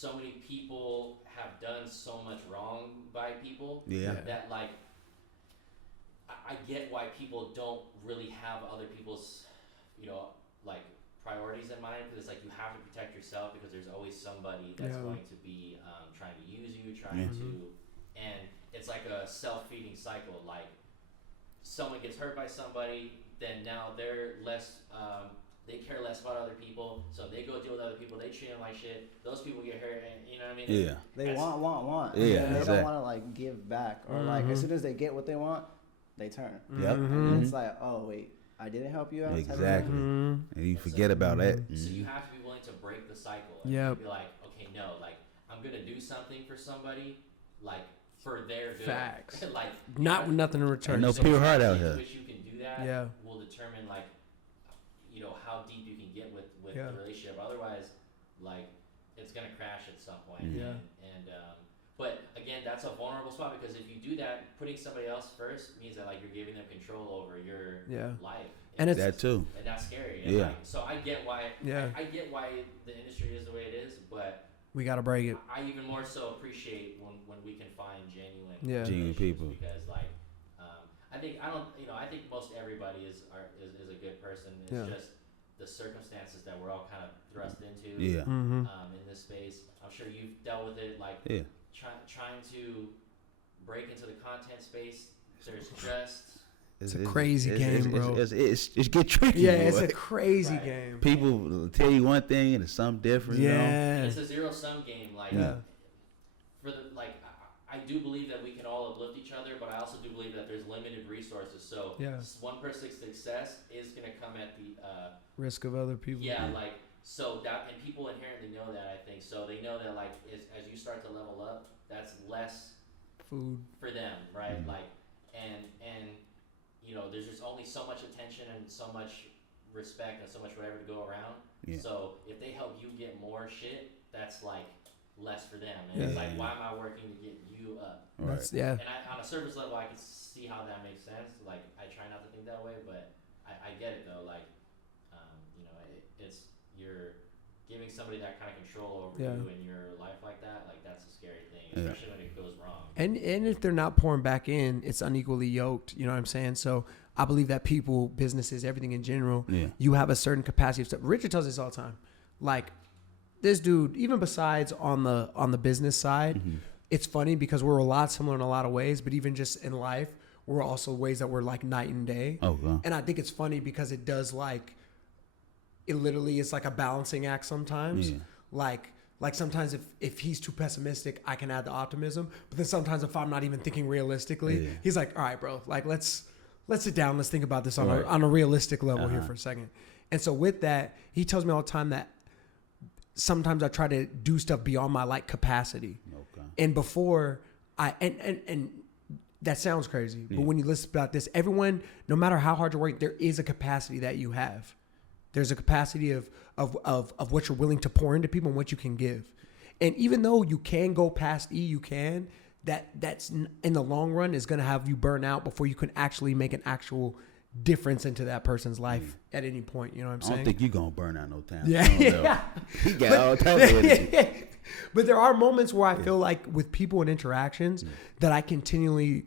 so many people have done so much wrong by people that like I get why people don't really have other people's, you know, like priorities in mind, because it's like you have to protect yourself because there's always somebody that's going to be trying to use you, trying to, and it's like a self-feeding cycle. Like someone gets hurt by somebody, then now they're less, they care less about other people, so they go deal with other people, they treat them like shit, those people get hurt, and you know what I mean? Yeah. They want. Yeah, they exactly. don't want to like give back, or like as soon as they get what they want, they turn. Yep. And it's like, oh wait, I didn't help you out. Exactly. And you forget about that. So you have to be willing to break the cycle. And be like, okay, no, like I'm gonna do something for somebody, like for their good. Facts. Like not with nothing in return. No pure heart out here. Which you can do that. Will determine like, you know, how deep you can get with the relationship. Otherwise, like it's gonna crash at some point. But again, that's a vulnerable spot, because if you do that, putting somebody else first means that like you're giving them control over your life. And it's that too. And that's scary. And like, so I get why. I get why the industry is the way it is, but we gotta break it. I even more so appreciate when we can find genuine people, because like I think most everybody is a good person. It's just the circumstances that we're all kind of thrust into in this space. I'm sure you've dealt with it, like trying to break into the content space. There's just it's a crazy game, bro. It's get tricky. Yeah, it's a crazy game. People will tell you one thing and it's something different. Yeah, you know? And it's a zero-sum game. Like for the like, I do believe that we can all uplift each other, but I also do believe that there's limited resources. So one person's success is gonna come at the risk of other people. Like so that, and people inherently know that. I think so. They know that like as you start to level up, that's less food for them, right? Like and you know, there's just only so much attention and so much respect and so much whatever to go around. So if they help you get more shit, that's like less for them. And it's like, why am I working to get you up? Right. And on a surface level, I can see how that makes sense. Like, I try not to think that way, but I get it though. Like, you know, it's you're giving somebody that kind of control over you in your life like that. Like, that's a scary thing, especially when it goes wrong. And if they're not pouring back in, it's unequally yoked. You know what I'm saying? So I believe that people, businesses, everything in general, you have a certain capacity of stuff. Richard tells us all the time, like this dude, even besides on the business side, it's funny because we're a lot similar in a lot of ways, but even just in life, we're also ways that we're like night and day. And I think it's funny because it does like, it literally is like a balancing act sometimes. Like sometimes if he's too pessimistic, I can add the optimism. But then sometimes if I'm not even thinking realistically, he's like, all right, bro, like let's sit down. Let's think about this on a realistic level here for a second. And so with that, he tells me all the time that sometimes I try to do stuff beyond my like capacity. And before and that sounds crazy, but when you listen about this, everyone, no matter how hard you're working, there is a capacity that you have. There's a capacity of what you're willing to pour into people and what you can give. And even though you can go past E, you can, that's in the long run is going to have you burn out before you can actually make an actual difference into that person's life at any point. You know what I'm saying? I don't think you're going to burn out no time. Yeah. He got all time of energy. But there are moments where I feel like with people and interactions that I continually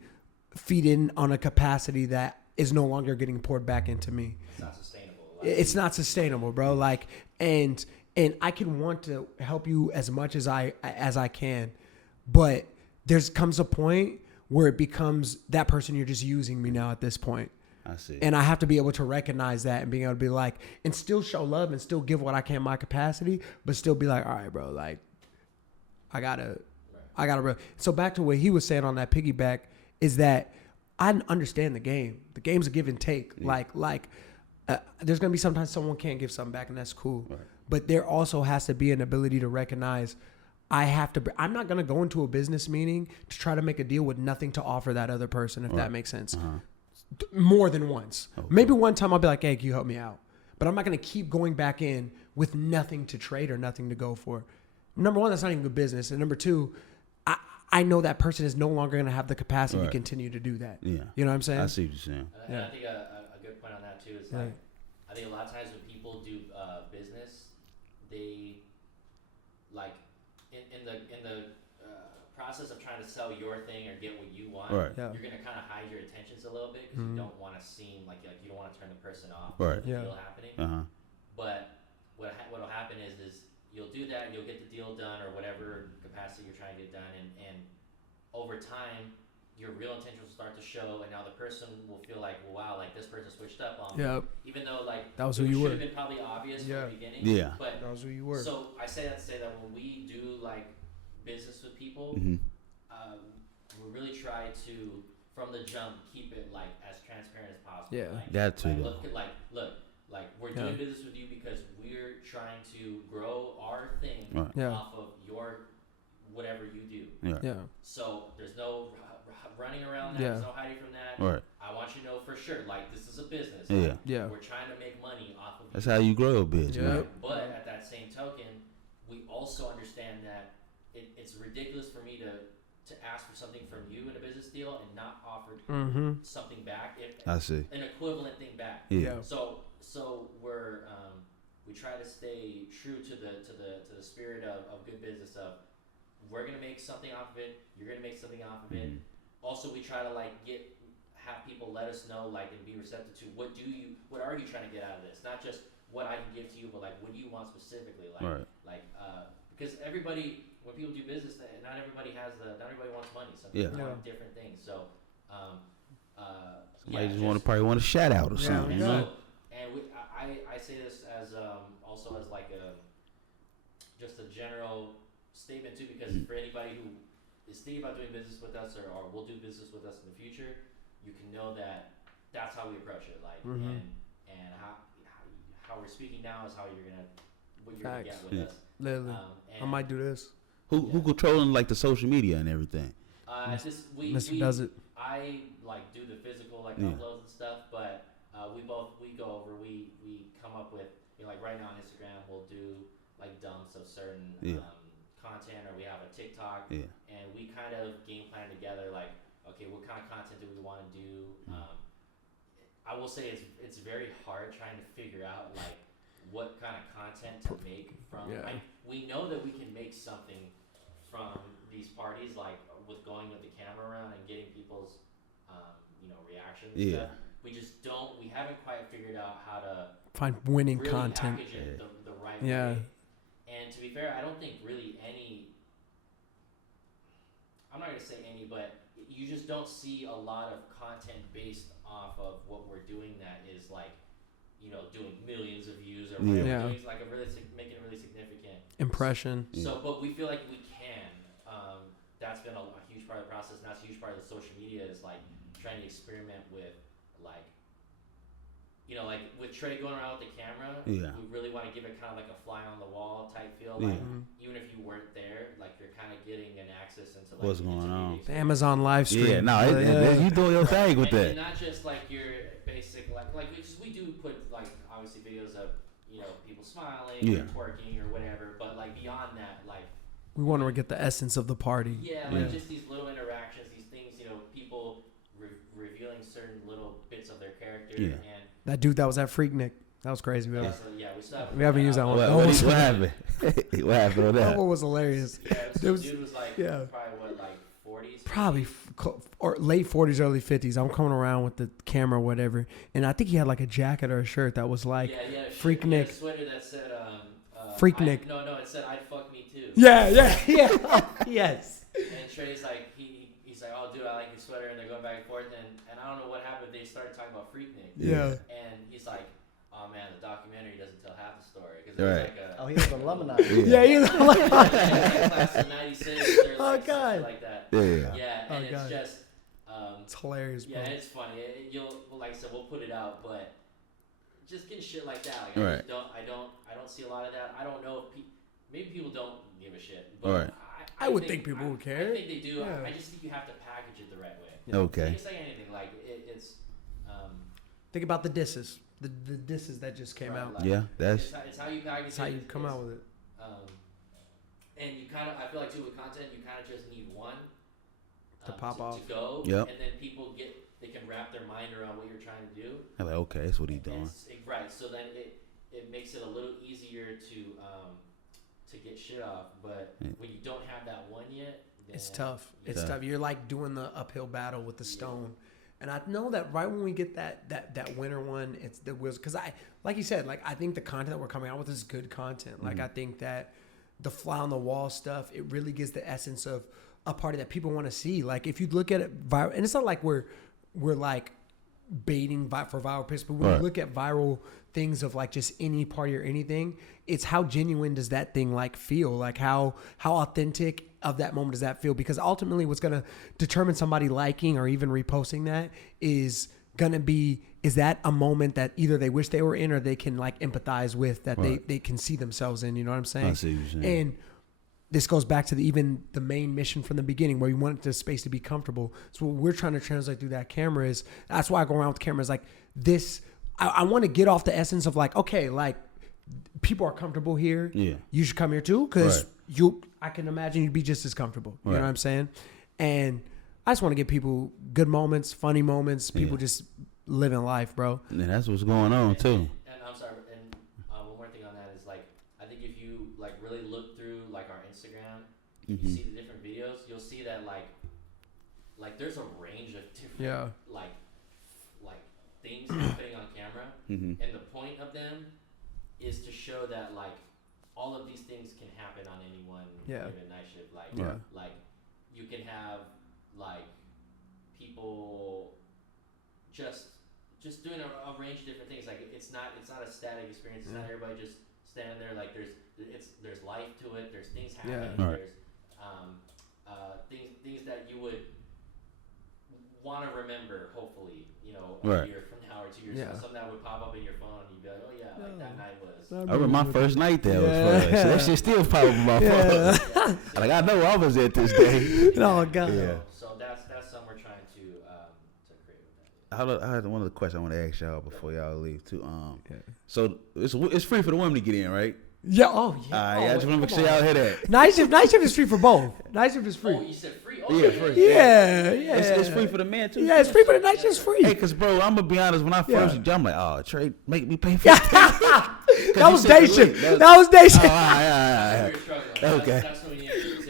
feed in on a capacity that is no longer getting poured back into me. It's not sustainable. It's not sustainable, bro. Like, and I can want to help you as much as I can, but comes a point where it becomes that person, you're just using me now at this point. I see. And I have to be able to recognize that and being able to be like, and still show love and still give what I can in my capacity, but still be like, all right, bro, like I gotta. So back to what he was saying on that piggyback is that I understand the game. The game's a give and take. Like there's going to be sometimes someone can't give something back, and that's cool. Right. But there also has to be an ability to recognize I'm not going to go into a business meeting to try to make a deal with nothing to offer that other person, if that makes sense. More than once. Okay. Maybe one time I'll be like, hey, can you help me out? But I'm not going to keep going back in with nothing to trade or nothing to go for. Number one, that's not even good business. And number two, I know that person is no longer going to have the capacity to continue to do that. Yeah. You know what I'm saying? I see what you're saying. And I think a good point on that too is like, I think a lot of times when people do business, they like in the process of trying to sell your thing or get what you want, Right. Yeah. you're gonna kind of hide your intentions a little bit because you don't want to seem like you don't want to turn the person off. Right. The Yeah. deal happening. But what'll happen is you'll do that, you'll get the deal done or whatever capacity you're trying to get done, and over time your real intentions will start to show, and now the person will feel like, well, wow, like this person switched up on me. Yeah. Even though like That was it who you should were. have been probably obvious from Yeah. the beginning. Yeah. But That was who you were. so I say that to say that when we do like business with people, we really try to from the jump keep it like as transparent as possible. Yeah. Like, That too. Look, we're doing business with you because we're trying to grow our thing Right. Yeah. off of your whatever you do. Yeah. So there's no running around that. Yeah. There's no hiding from that. Right. I want you to know for sure, like this is a business. Yeah. Like, Yeah. we're trying to make money off of That's you. how you grow a business. Yeah. Man. But at that same token, we also understand that it's ridiculous for me to ask for something from you in a business deal and not offer something back. I see. An equivalent thing back. Yeah. So we're we try to stay true to the spirit of good business of we're gonna make something off of it, you're gonna make something off of it. Also, we try to like have people let us know like and be receptive to what are you trying to get out of this? Not just what I can give to you, but like what do you want specifically? Like because everybody when people do business, not everybody wants money. Some people want different things. So Somebody just probably want a shout out or something. You know? And I say this as also as like just a general statement too, because for anybody who is thinking about doing business with us or will do business with us in the future, you can know that that's how we approach it. Like and how we're speaking now is how you're gonna get with us. Literally. I might do this. Who controlling like the social media and everything? Mr. does it. I like do the physical like uploads and stuff, but we go over. We come up with like right now on Instagram we'll do like dumps of certain content, or we have a TikTok, and we kind of game plan together. Like, okay, what kind of content do we want to do? I will say it's very hard trying to figure out like what kind of content to make from. We know that we can make something from these parties, like with going with the camera around and getting people's reactions. And stuff. We haven't quite figured out how to find winning really content. package it the right way. And to be fair, I don't think really I'm not going to say any, but you just don't see a lot of content based off of what we're doing that is like, doing millions of views or whatever. Doing like making a really significant impression. So, but we feel like we can. That's been a huge part of the process, and that's a huge part of the social media is like trying to experiment with like with Trey going around with the camera, we really want to give it kind of like a fly on the wall type feel. Like even if you weren't there, like you're kind of getting an access into like what's going on. The Amazon live stream. You doing your thing with that. And not just like your basic like we do put like obviously videos of people smiling, or twerking or whatever, but like beyond that, like we want to get the essence of the party. Like just these little interactions, these things, people revealing certain little bits of their character. And that dude that was at Freaknik, that was crazy. We haven't used that one. What happened? What happened on that? That one was hilarious. Dude was like probably what, like 40s? Probably or late 40s, early 50s. I'm coming around with the camera or whatever, and I think he had like a jacket or a shirt that was like Freaknik. A sweater that said Freaknik. No, it said I'd fuck me too. Yeah. Yes. And Trey's like he's like, oh dude, I like your sweater, and they're going back and forth, and I don't know what happened. They started talking about Freaknik. Yeah. And he's like, oh man, the documentary doesn't tell half the story because he was alumni. He was alumni. Class of '96. Oh god. Like that. Yeah. And it's just. It's hilarious. Yeah, bro. it's funny. Like I said, we'll put it out, but just getting shit like that. Like I don't see a lot of that. I don't know if maybe people don't give a shit. But I would think people would care. I think they do. Yeah. I just think you have to package it the right way. Okay. You can say anything. Like it's. Think about the disses. The disses that just came out. Like, that's it's how you package it. It's how you come out with it. And you kind of, I feel like too with content, you kind of just need one to pop off. To go. Yep. And then people they can wrap their mind around what you're trying to do. I'm like, okay, that's what he's doing. Right. So then it makes it a little easier to to get shit off. But when you don't have that one yet, then It's tough. It's tough. You're like doing the uphill battle with the stone. And I know that right when we get that winter one, it's the wheels. Because like you said, like I think the content that we're coming out with is good content. Like I think that the fly on the wall stuff, it really gives the essence of a party that people want to see. Like if you look at it viral, and it's not like we're like baiting for viral pics, but when you look at viral things of like just any party or anything, it's how genuine does that thing like feel? Like how authentic of that moment does that feel? Because ultimately what's going to determine somebody liking or even reposting that is going to be, is that a moment that either they wish they were in or they can like empathize with, that they can see themselves in, you know what I'm saying? I see what you're saying. And this goes back to even the main mission from the beginning, where you want the space to be comfortable. So what we're trying to translate through that camera is, that's why I go around with cameras like this. I want to get off the essence of like, okay, like people are comfortable here. Yeah. You should come here too. Cause I can imagine you'd be just as comfortable. You know what I'm saying? And I just want to give people good moments, funny moments, people just living life, bro. And that's what's going on too. And I'm sorry, and one more thing on that is like, I think if you like really look through like our Instagram, you see the different videos, you'll see that like there's a range of different like things happening on camera, and the point of them is to show that like all of these things can happen on any one given night shift. Like you can have like people just doing a range of different things. Like it's not a static experience. It's not everybody just standing there. Like there's life to it. There's things happening. There's things that you would want to remember, hopefully, a year from now or 2 years from now, something that would pop up in your phone and you'd be like, oh yeah, like that night was. I remember my first night there was fun. So that shit still pop up in my phone. Like I know I was at this day. Oh God. Yeah. So that's something we're trying to create with that. I had one of the questions I want to ask y'all before y'all leave too. So it's free for the women to get in, right? Yeah. Oh yeah. I just want to make sure y'all hear that. Night shift is free for both. Night shift is free. Oh, you said free. Yeah, free. Yeah. It's free for the man too. Yeah, it's free for the night shift. Free. Hey, cause bro, I'm gonna be honest. When I first jumped, I'm like, oh, Trey, make me pay for it. That was day shift. That was day shift. Okay.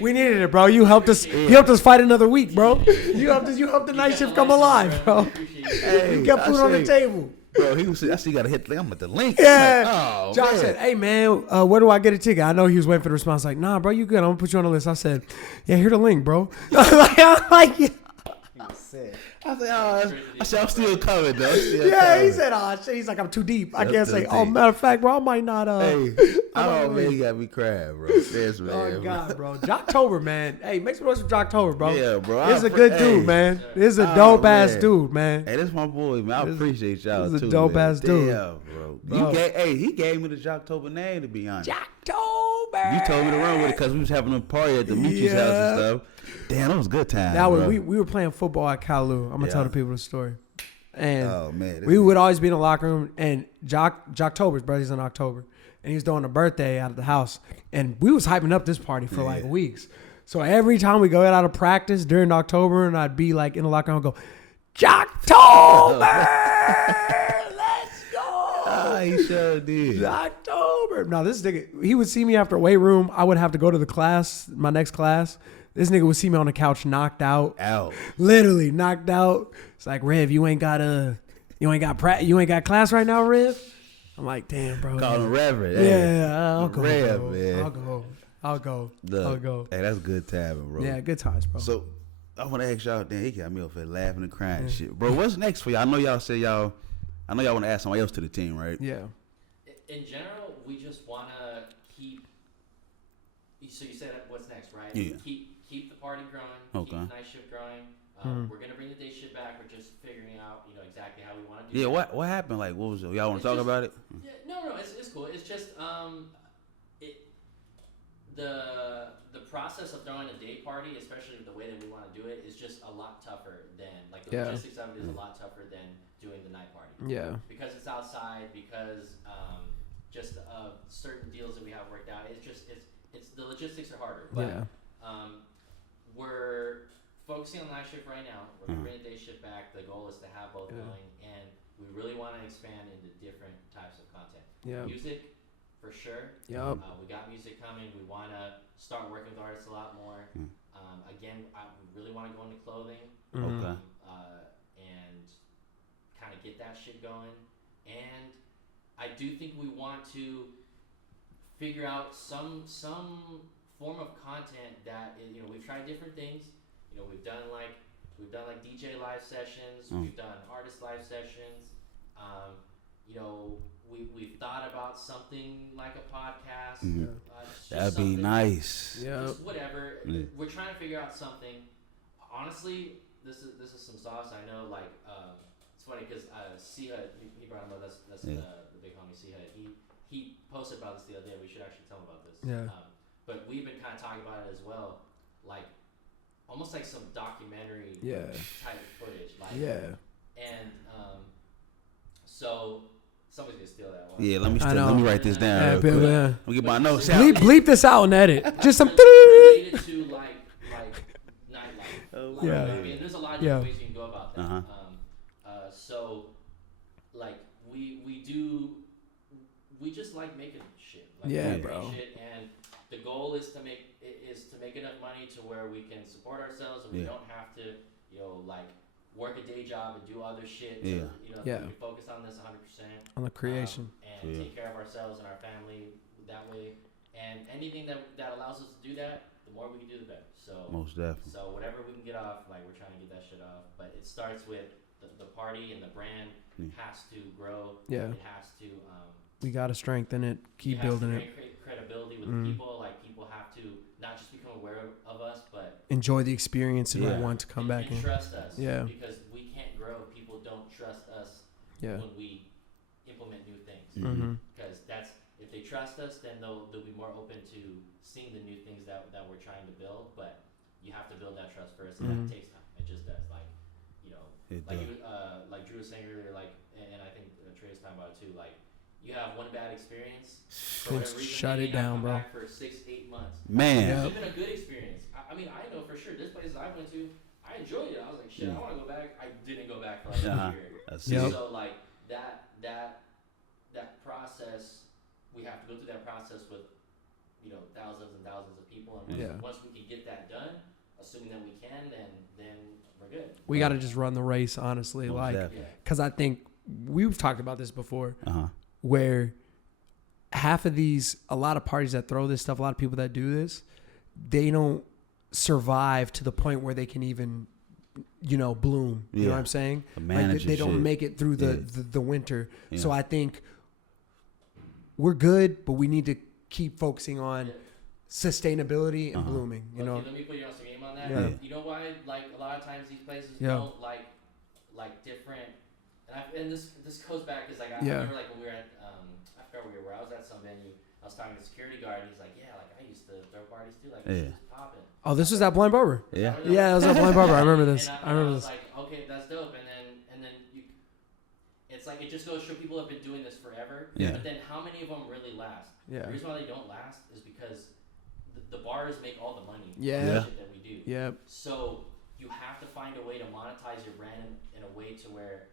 We needed it, bro. You helped us. You helped us fight another week, bro. You helped the night shift come alive, bro. Hey, you got food on the table. Bro, he was. I see. You gotta hit. I'm at the link. Yeah. Like, oh, Joc said, "Hey man, where do I get a ticket?" I know he was waiting for the response. Like, nah, bro, you good? I'm gonna put you on the list. I said, "Yeah, here's the link, bro." I'm like, yeah. I said, oh, I'm still coming though. He said, oh shit. He's like, I'm too deep. I can't say. Oh, matter of fact, bro, I might not. Hey, oh man, you got me crying, bro. Yes, man. Oh God, bro. JOCTOBER, man. Hey, make some noise for JOCTOBER, bro. Yeah, bro. This is a good dude, man. This is a dope ass dude, man. Hey, this is my boy, man. I appreciate y'all too. This is a dope ass dude. Damn, bro. He gave me the JOCTOBER name, to be honest. JOCTOBER. You told me to run with it because we was having a party at the Michi's house and stuff. Damn, that was a good time. That was, bro. we were playing football at Kalu. I'm gonna tell the people the story. And oh, man, we would always be in the locker room. And JOCTOBER's birthday's in October, and he was doing a birthday out of the house. And we was hyping up this party for like weeks. So every time we go out of practice during October, and I'd be like in the locker room, and go, JOCTOBER, let's go. He sure did. JOCTOBER. Now this nigga, he would see me after weight room. I would have to go to the class, my next class. This nigga would see me on the couch, knocked out. Literally knocked out. It's like, Rev, you ain't got class right now, Rev? I'm like, damn, bro. Call him Reverend. Yeah, I'll go. Rev, bro. man. I'll go. Hey, that's good timing, bro. Yeah, good times, bro. So I want to ask y'all. Damn, he got me up here laughing and crying and shit, bro. What's next for y'all? I know y'all want to add somebody else to the team, right? Yeah. In general, we just want to keep. So you said what's next, right? Yeah. Keep the party growing. Okay. Keep the night shift growing. We're gonna bring the day shift back. We're just figuring out, exactly how we want to do. Yeah. that. What happened? Like, what was it? Y'all want to talk about it? Yeah. No. It's cool. It's just the process of throwing a day party, especially the way that we want to do it, is just a lot tougher than the logistics of it is a lot tougher than doing the night party. Yeah. Because it's outside. Because just certain deals that we have worked out. It's the logistics are harder. But, we're focusing on night shift right now. We're going to bring the day shift back. The goal is to have both going, and we really want to expand into different types of content. Yeah. Music, for sure. Yep. We got music coming. We want to start working with artists a lot more. Again, I really want to go into clothing. Okay. And kind of get that shit going. And I do think we want to figure out some form of content that is, we've tried different things. We've done like DJ live sessions. We've done artist live sessions. We've thought about something like a podcast. That'd be nice. Yeah. Just whatever. Yeah. We're trying to figure out something. Honestly, this is some sauce. I know. It's funny because C-Hud, he brought him up. That's the big homie C-Hud. He posted about this the other day. We should actually tell him about this. Yeah. But we've been kind of talking about it as well, like almost like some documentary type of footage. And so somebody's gonna steal that one. Yeah, let me write this down. Let me get my notes out. Bleep this out and edit. Just some. Related to like nightlife. Yeah. I mean, there's a lot of different ways you can go about that. So like we just like making shit. Bro. Shit, and the goal is to make enough money to where we can support ourselves and we don't have to, work a day job and do other shit. We can focus on this 100%. On the creation. And take care of ourselves and our family that way. And anything that allows us to do that, the more we can do, the better. So most definitely. So whatever we can get off, we're trying to get that shit off. But it starts with the party and the brand has to grow. Yeah. It has to. We gotta strengthen it. Keep building it. Create credibility with the people. People have to not just become aware of us, but enjoy the experience and want to come back and in. Trust us. Yeah. Because we can't grow. People don't trust us when we implement new things. Because if they trust us, then they'll be more open to seeing the new things that we're trying to build. But you have to build that trust first, and that takes time. It just does. Like Drew was saying earlier, and I think Trey was talking about it too. You have one bad experience, for whatever reason, shut it down, bro. Back for 6-8 months. Man. Even a good experience. I mean, I know for sure. This place I went to, I enjoyed it. I was like, shit, I want to go back. I didn't go back for a year. So that process, we have to go through that process with thousands and thousands of people, and once we can get that done, assuming that we can, then we're good. We got to just run the race, honestly, because I think we've talked about this before, where a lot of parties that throw this stuff, a lot of people that do this, they don't survive to the point where they can even, bloom. You know what I'm saying? They don't make it through the winter. Yeah. So I think we're good, but we need to keep focusing on sustainability and blooming. You know. Let me put you on some game on that. Yeah. You know why? A lot of times these places don't like different. And this goes back because I remember when we were at I forgot where I was at some venue. I was talking to the security guard and he's like, I used to throw parties too. This was popping. Oh, this was at Blind Barber. Yeah. Yeah, it was at Blind Barber. I remember this. I was like, okay, that's dope. And then it's like it just goes to show people have been doing this forever. Yeah. But then how many of them really last? Yeah. The reason why they don't last is because the bars make all the money. Yeah. Shit that we do. Yeah. So you have to find a way to monetize your brand in a way to where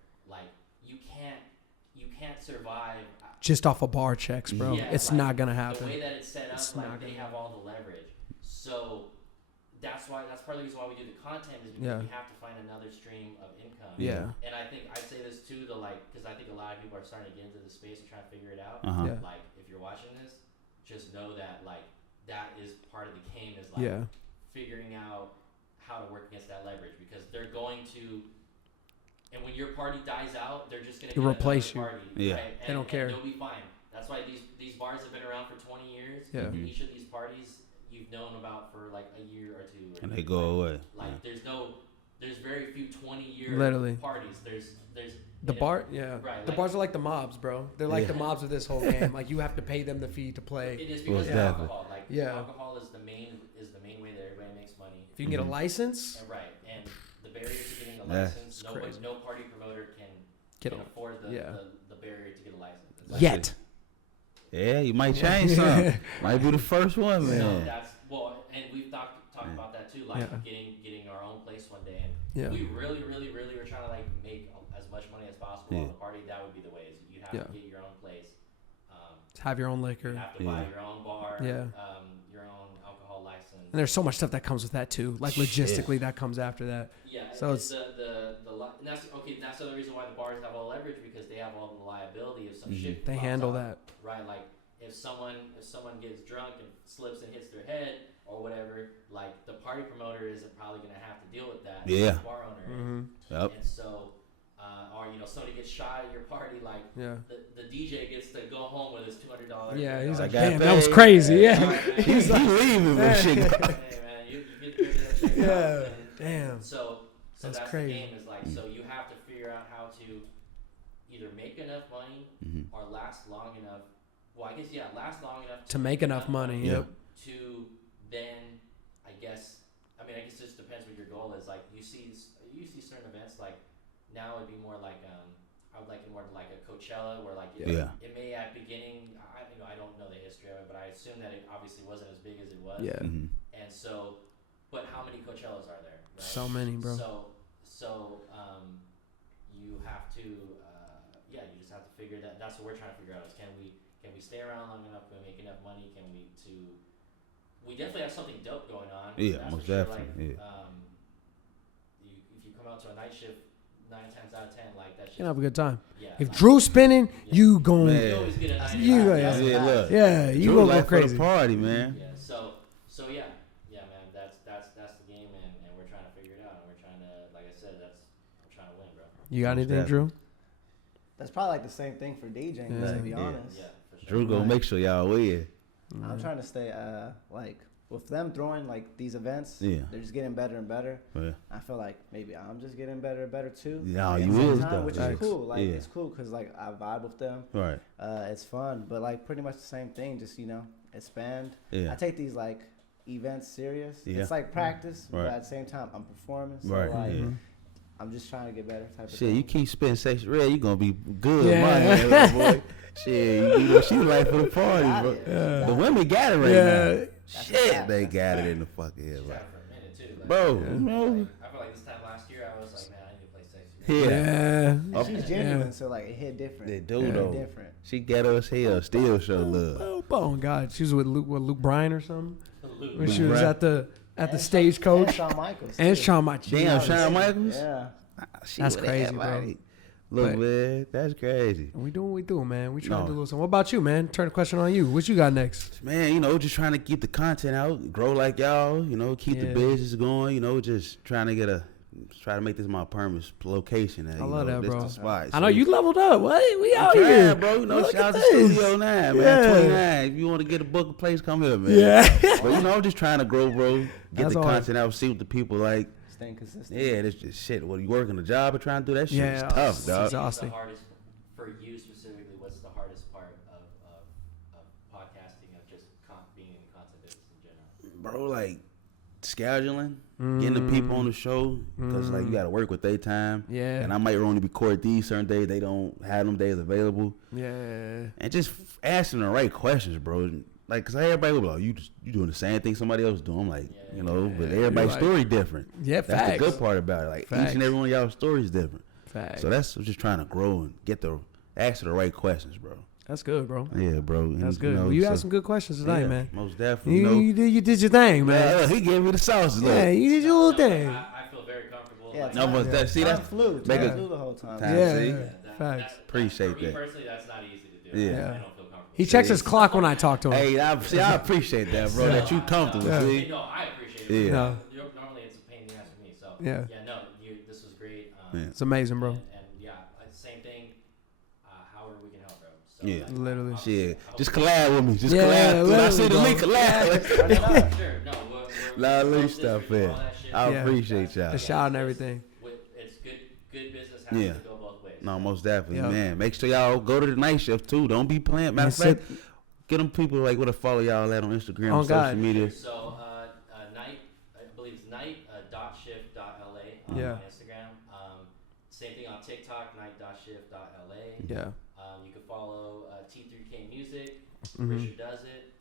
you can't survive just off of bar checks, bro. Yeah, it's not gonna happen. The way that it's set up, they have all the leverage. So that's part of the reason why we do the content is because we have to find another stream of income. Yeah. And I think I say this too, because I think a lot of people are starting to get into the space and trying to figure it out. If you're watching this, just know that that is part of the game is figuring out how to work against that leverage because they're going to. And when your party dies out, they're just going to replace you. Party, yeah. Right? They don't care. They'll be fine. That's why these bars have been around for 20 years. Yeah. And each of these parties you've known about for a year or two. And they go away. There's very few 20-year parties. There's the bar, Right, the bars are like the mobs, bro. They're like the mobs of this whole game. You have to pay them the fee to play. It is because of alcohol. Alcohol is the main way that everybody makes money. If you can get a license, and the barrier to getting a license, no party promoter can afford the barrier to get a license. Yet. Yeah, you might change something. Might be the first one, man. So and we've talked about that too, getting our own place one day. And we really, really, really were trying to make as much money as possible on the party. That would be the way. Is you'd have to get your own place. have your own You liquor. have to buy your own bar. Yeah. Your own alcohol license. And there's so much stuff that comes with that too. Like logistically, that comes after that. Yeah. So it's and that's okay. That's the other reason why the bars have all leverage, because they have all the liability of some shit. They pops handle up, that. right? Like if someone gets drunk and slips and hits their head or whatever, like the party promoter isn't probably gonna have to deal with that. Yeah. The bar owner. Yep. And so, or somebody gets shot at your party, like the DJ gets to go home with his $200. Yeah, he's like, got damn, paid. that was crazy. Yeah. He's leaving with shit. Hey man, you get rid of that shit. Yeah. And Damn. So That's that's crazy. the game is like, so you have to figure out how to either make enough money or last long enough. Well, I guess last long enough To make enough money. Yep. to then, I guess it just depends what your goal is. Like you see certain events, like now it'd be more like I would like it more like a Coachella, where like it may at beginning, I don't know the history of it, but I assume that it obviously wasn't as big as it was. Yeah. And so, but how many Coachellas are there? Right? So many, bro. So you have to you just have to figure that. That's what we're trying to figure out is can we stay around long enough? Can we make enough money? We definitely have something dope going on. Yeah, that's most for sure. definitely. Like, if you come out to a night shift, 9 times out of 10, like that shit. You can have a good time. Yeah, If like, Drew's spinning, you going. Man. you always get a night You shift. go, Look. you Drew gonna go like for crazy. the party, man. Yeah. So yeah, man. That's the game, and we're trying to figure it out, and we're trying to, like I said, we're trying to win, bro. You got Most anything, Drew? That's probably like the same thing for DJing, to be honest. Yeah, for sure. Drew gonna make sure y'all win. I'm trying to stay like with them throwing like these events. Yeah. They're just getting better and better. Yeah. I feel like maybe I'm just getting better and better too. Yeah, like, you at the same is time, though. which Facts. is cool. Like Yeah. it's cool because like I vibe with them. Right. It's fun, but like pretty much the same thing. Just expand. Yeah. I take these like events serious. Yeah. It's like practice, Right. but at the same time I'm performing. So Right. like Yeah. I'm just trying to get better. Type of Shit, thing. you keep spitting sex red, you gonna be good, Yeah. man, boy. Shit, she like for the party, Got bro. it. Yeah. The women got it right Yeah. now. Shit, they got it in the fucking head, She's right? had it for a minute too. Like, Bro, Yeah. you know, I feel like this time last year I was like, man, I need to play sexy. yeah. Yeah. She's genuine, so like it hit different. They It do hit though. different. She ghetto as hell, still show love. Oh God, she was with Luke Bryan or something when she was Bryan. at the And stagecoach. And Shawn Michaels. And too. Shawn Michaels. Damn, Shawn Michaels. Yeah. She That's with crazy, everybody. bro. Look, But- man, that's crazy. We do what we do, man. We try to No. do a little something. What about you, man? Turn the question on you. What you got next? Man, just trying to keep the content out, grow like y'all, keep the Yeah. business going, just trying to try to make this my permanent location. And, I love that, this bro. The spot. I know you leveled up. What? We out I'm here, trying, bro. Look Shout out at to this. Studio 9, man. Yeah. 29. If you want to get a book, a place, come here, man. Yeah. But, I'm just trying to grow, bro. Get That's the all. content out, see what the people like. Staying consistent. Yeah, this just shit. What, you working a job or trying to do that shit? Yeah, It's tough, it's dog. exhausting. The hardest for you specifically, what's the hardest part of podcasting, of just being in the content business in general? Bro, like scheduling, getting the people on the show, because like you got to work with their time. Yeah. And I might only record these certain days. They don't have them days available. Yeah. And just asking the right questions, bro. Like, cause everybody will be like, you doing the same thing somebody else doing. I'm like, but everybody's you're story different. Yeah, That's facts. the good part about it. Like Facts. each and every one of y'all story is different. Facts. So that's just trying to grow and answer the right questions, bro. That's good, bro. Yeah, bro. And, That's good. Well, you had some good questions tonight, yeah, man. Most definitely. You did your thing, man. Yeah, he gave me the sauce. Yeah, you did your little thing. I feel very comfortable. Yeah, like, No, but that, see, Time that's flew. make Time it- flew the whole time. Time. Yeah, see? facts. Appreciate for me that. personally, that's not easy to do. Yeah. I don't feel comfortable. He checks his clock when I talk to him. Hey, I appreciate that, bro. That you comfortable. Yeah. See? No, I appreciate it. Yeah. No. Normally it's a pain in the ass for me. So Yeah. no, this was great. Yeah. It's amazing, bro. And yeah, same thing. However we can help, bro. So, Yeah. Literally. Shit. Just collab with me. Just Yeah, collab. Dude, I see the literally, link. bro. Collab. Sure. No, Nah, we're link posted, stuff, we do man. all that shit. I Yeah. appreciate y'all. The shout and everything. It's good business has Yeah. to go both ways. No, most definitely, Yeah. man. Make sure y'all go to the night shift too. Don't be playing. Matter of That's fact, get them people like what to follow y'all at on Instagram, Oh, social God. media. So night, I believe it's night.shift.la on Yeah. Instagram. Same thing on TikTok, night.shift.la. Yeah. You can follow T3K Music. Mhm. Richard does it.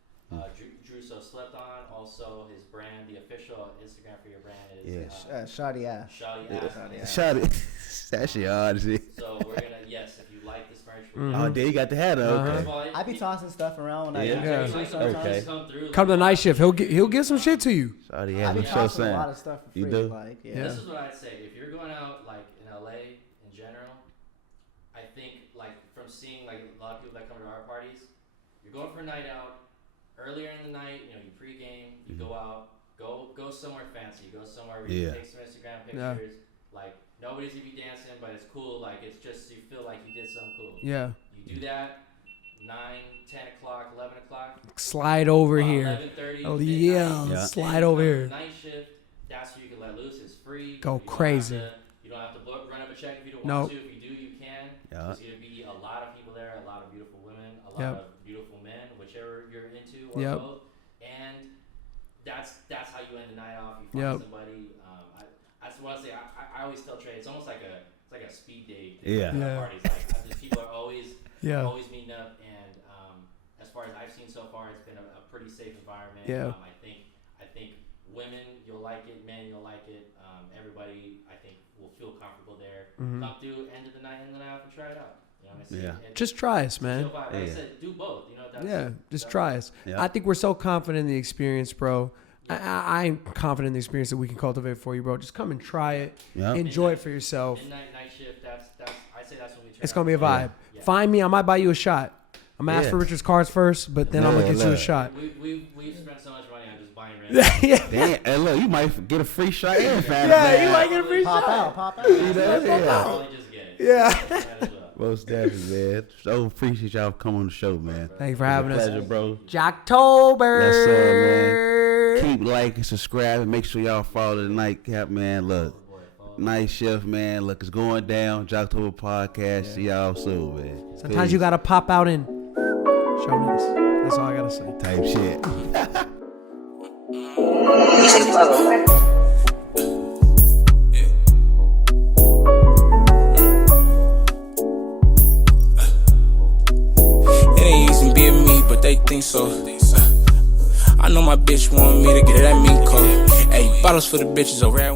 Drew So Slept On. Also, his brand, the official Instagram for your brand is Shoddy Ash. Shawty Yeah. Ass. Shawty Ash. Shot it. That shit hard, see. So we're gonna, yes, if you like this merch. Oh, there you got the hat on. Uh-huh. Okay. First of all, I be tossing stuff around when I Yeah. Yeah. intern too sometimes. Okay. Come through. Come to the night shift. He'll give some shit to you. Sorry, I yeah, be no show tossing a saying. lot of stuff for You free. do? Like, yeah. Yeah. This is what I'd say. If you're going out like in LA in general, I think like from seeing like a lot of people that come to our parties, you're going for a night out. Earlier in the night, you know, you pregame, you go out, go somewhere fancy, go somewhere where you Yeah. take some Instagram Yeah. pictures. Like nobody's gonna be dancing, but it's cool. Like it's just you feel like you did something cool. Yeah. You do that. 9, 10 o'clock, 11 o'clock. Slide over here. 11:30. Oh, midnight, yeah. Yeah. Slide over here. Night shift. That's where you can let loose. It's free. Go You don't have crazy. you don't have to run up a check if you don't Nope. want to. If you do, you can. Yeah. There's gonna be a lot of people there, a lot of beautiful women, a lot Yep. of beautiful men, whichever you're into or Yep. both. And that's how you end the night off. You find Yep. somebody. I just want to say I always tell Trey it's almost like a speed date. Yeah. Yeah. Parties. Like people are always Yeah. always meeting up, and as far as I've seen so far, it's been a pretty safe environment. Yeah. I think women, you'll like it. Men, you'll like it. Everybody, I think, will feel comfortable there. Mhm. Come through, end of the night off, and try it out. You know what I mean? Yeah. Just try us, man. Like I Yeah. said, do both. You know. Yeah, just try us. Yeah. I think we're so confident in the experience, bro. I'm confident in the experience that we can cultivate for you, bro. Just come and try it. Yeah. Enjoy it for yourself. Midnight, night shift. I say that's when we try. It's gonna be a vibe. Yeah. Find me. I might buy you a shot. I'm gonna ask Yeah. for Richard's cards first, but then I'm gonna Yeah, get you a look. shot. We've spent so much money on just buying rent. Yeah, Damn, hey, look, you might get a free shot and find yeah, you might get a free Pop shot. out, pop out. You know, yeah. Probably just get it. Yeah. Might as well. Most definitely, man. So appreciate y'all coming on the show, man. Thank you for having us. Pleasure, bro. Jocktober. Yes, sir, man. Keep liking, subscribing. Make sure y'all follow the Nightcap, man. Look, night shift, man. Look, it's going down. JOCTOBER Podcast. See y'all soon, man. Sometimes Peace. you gotta pop out and show niggas. That's all I gotta say. Type shit. It ain't easy being me, but they think so. I know my bitch want me to get it at me, call. Hey, bottles for the bitches over at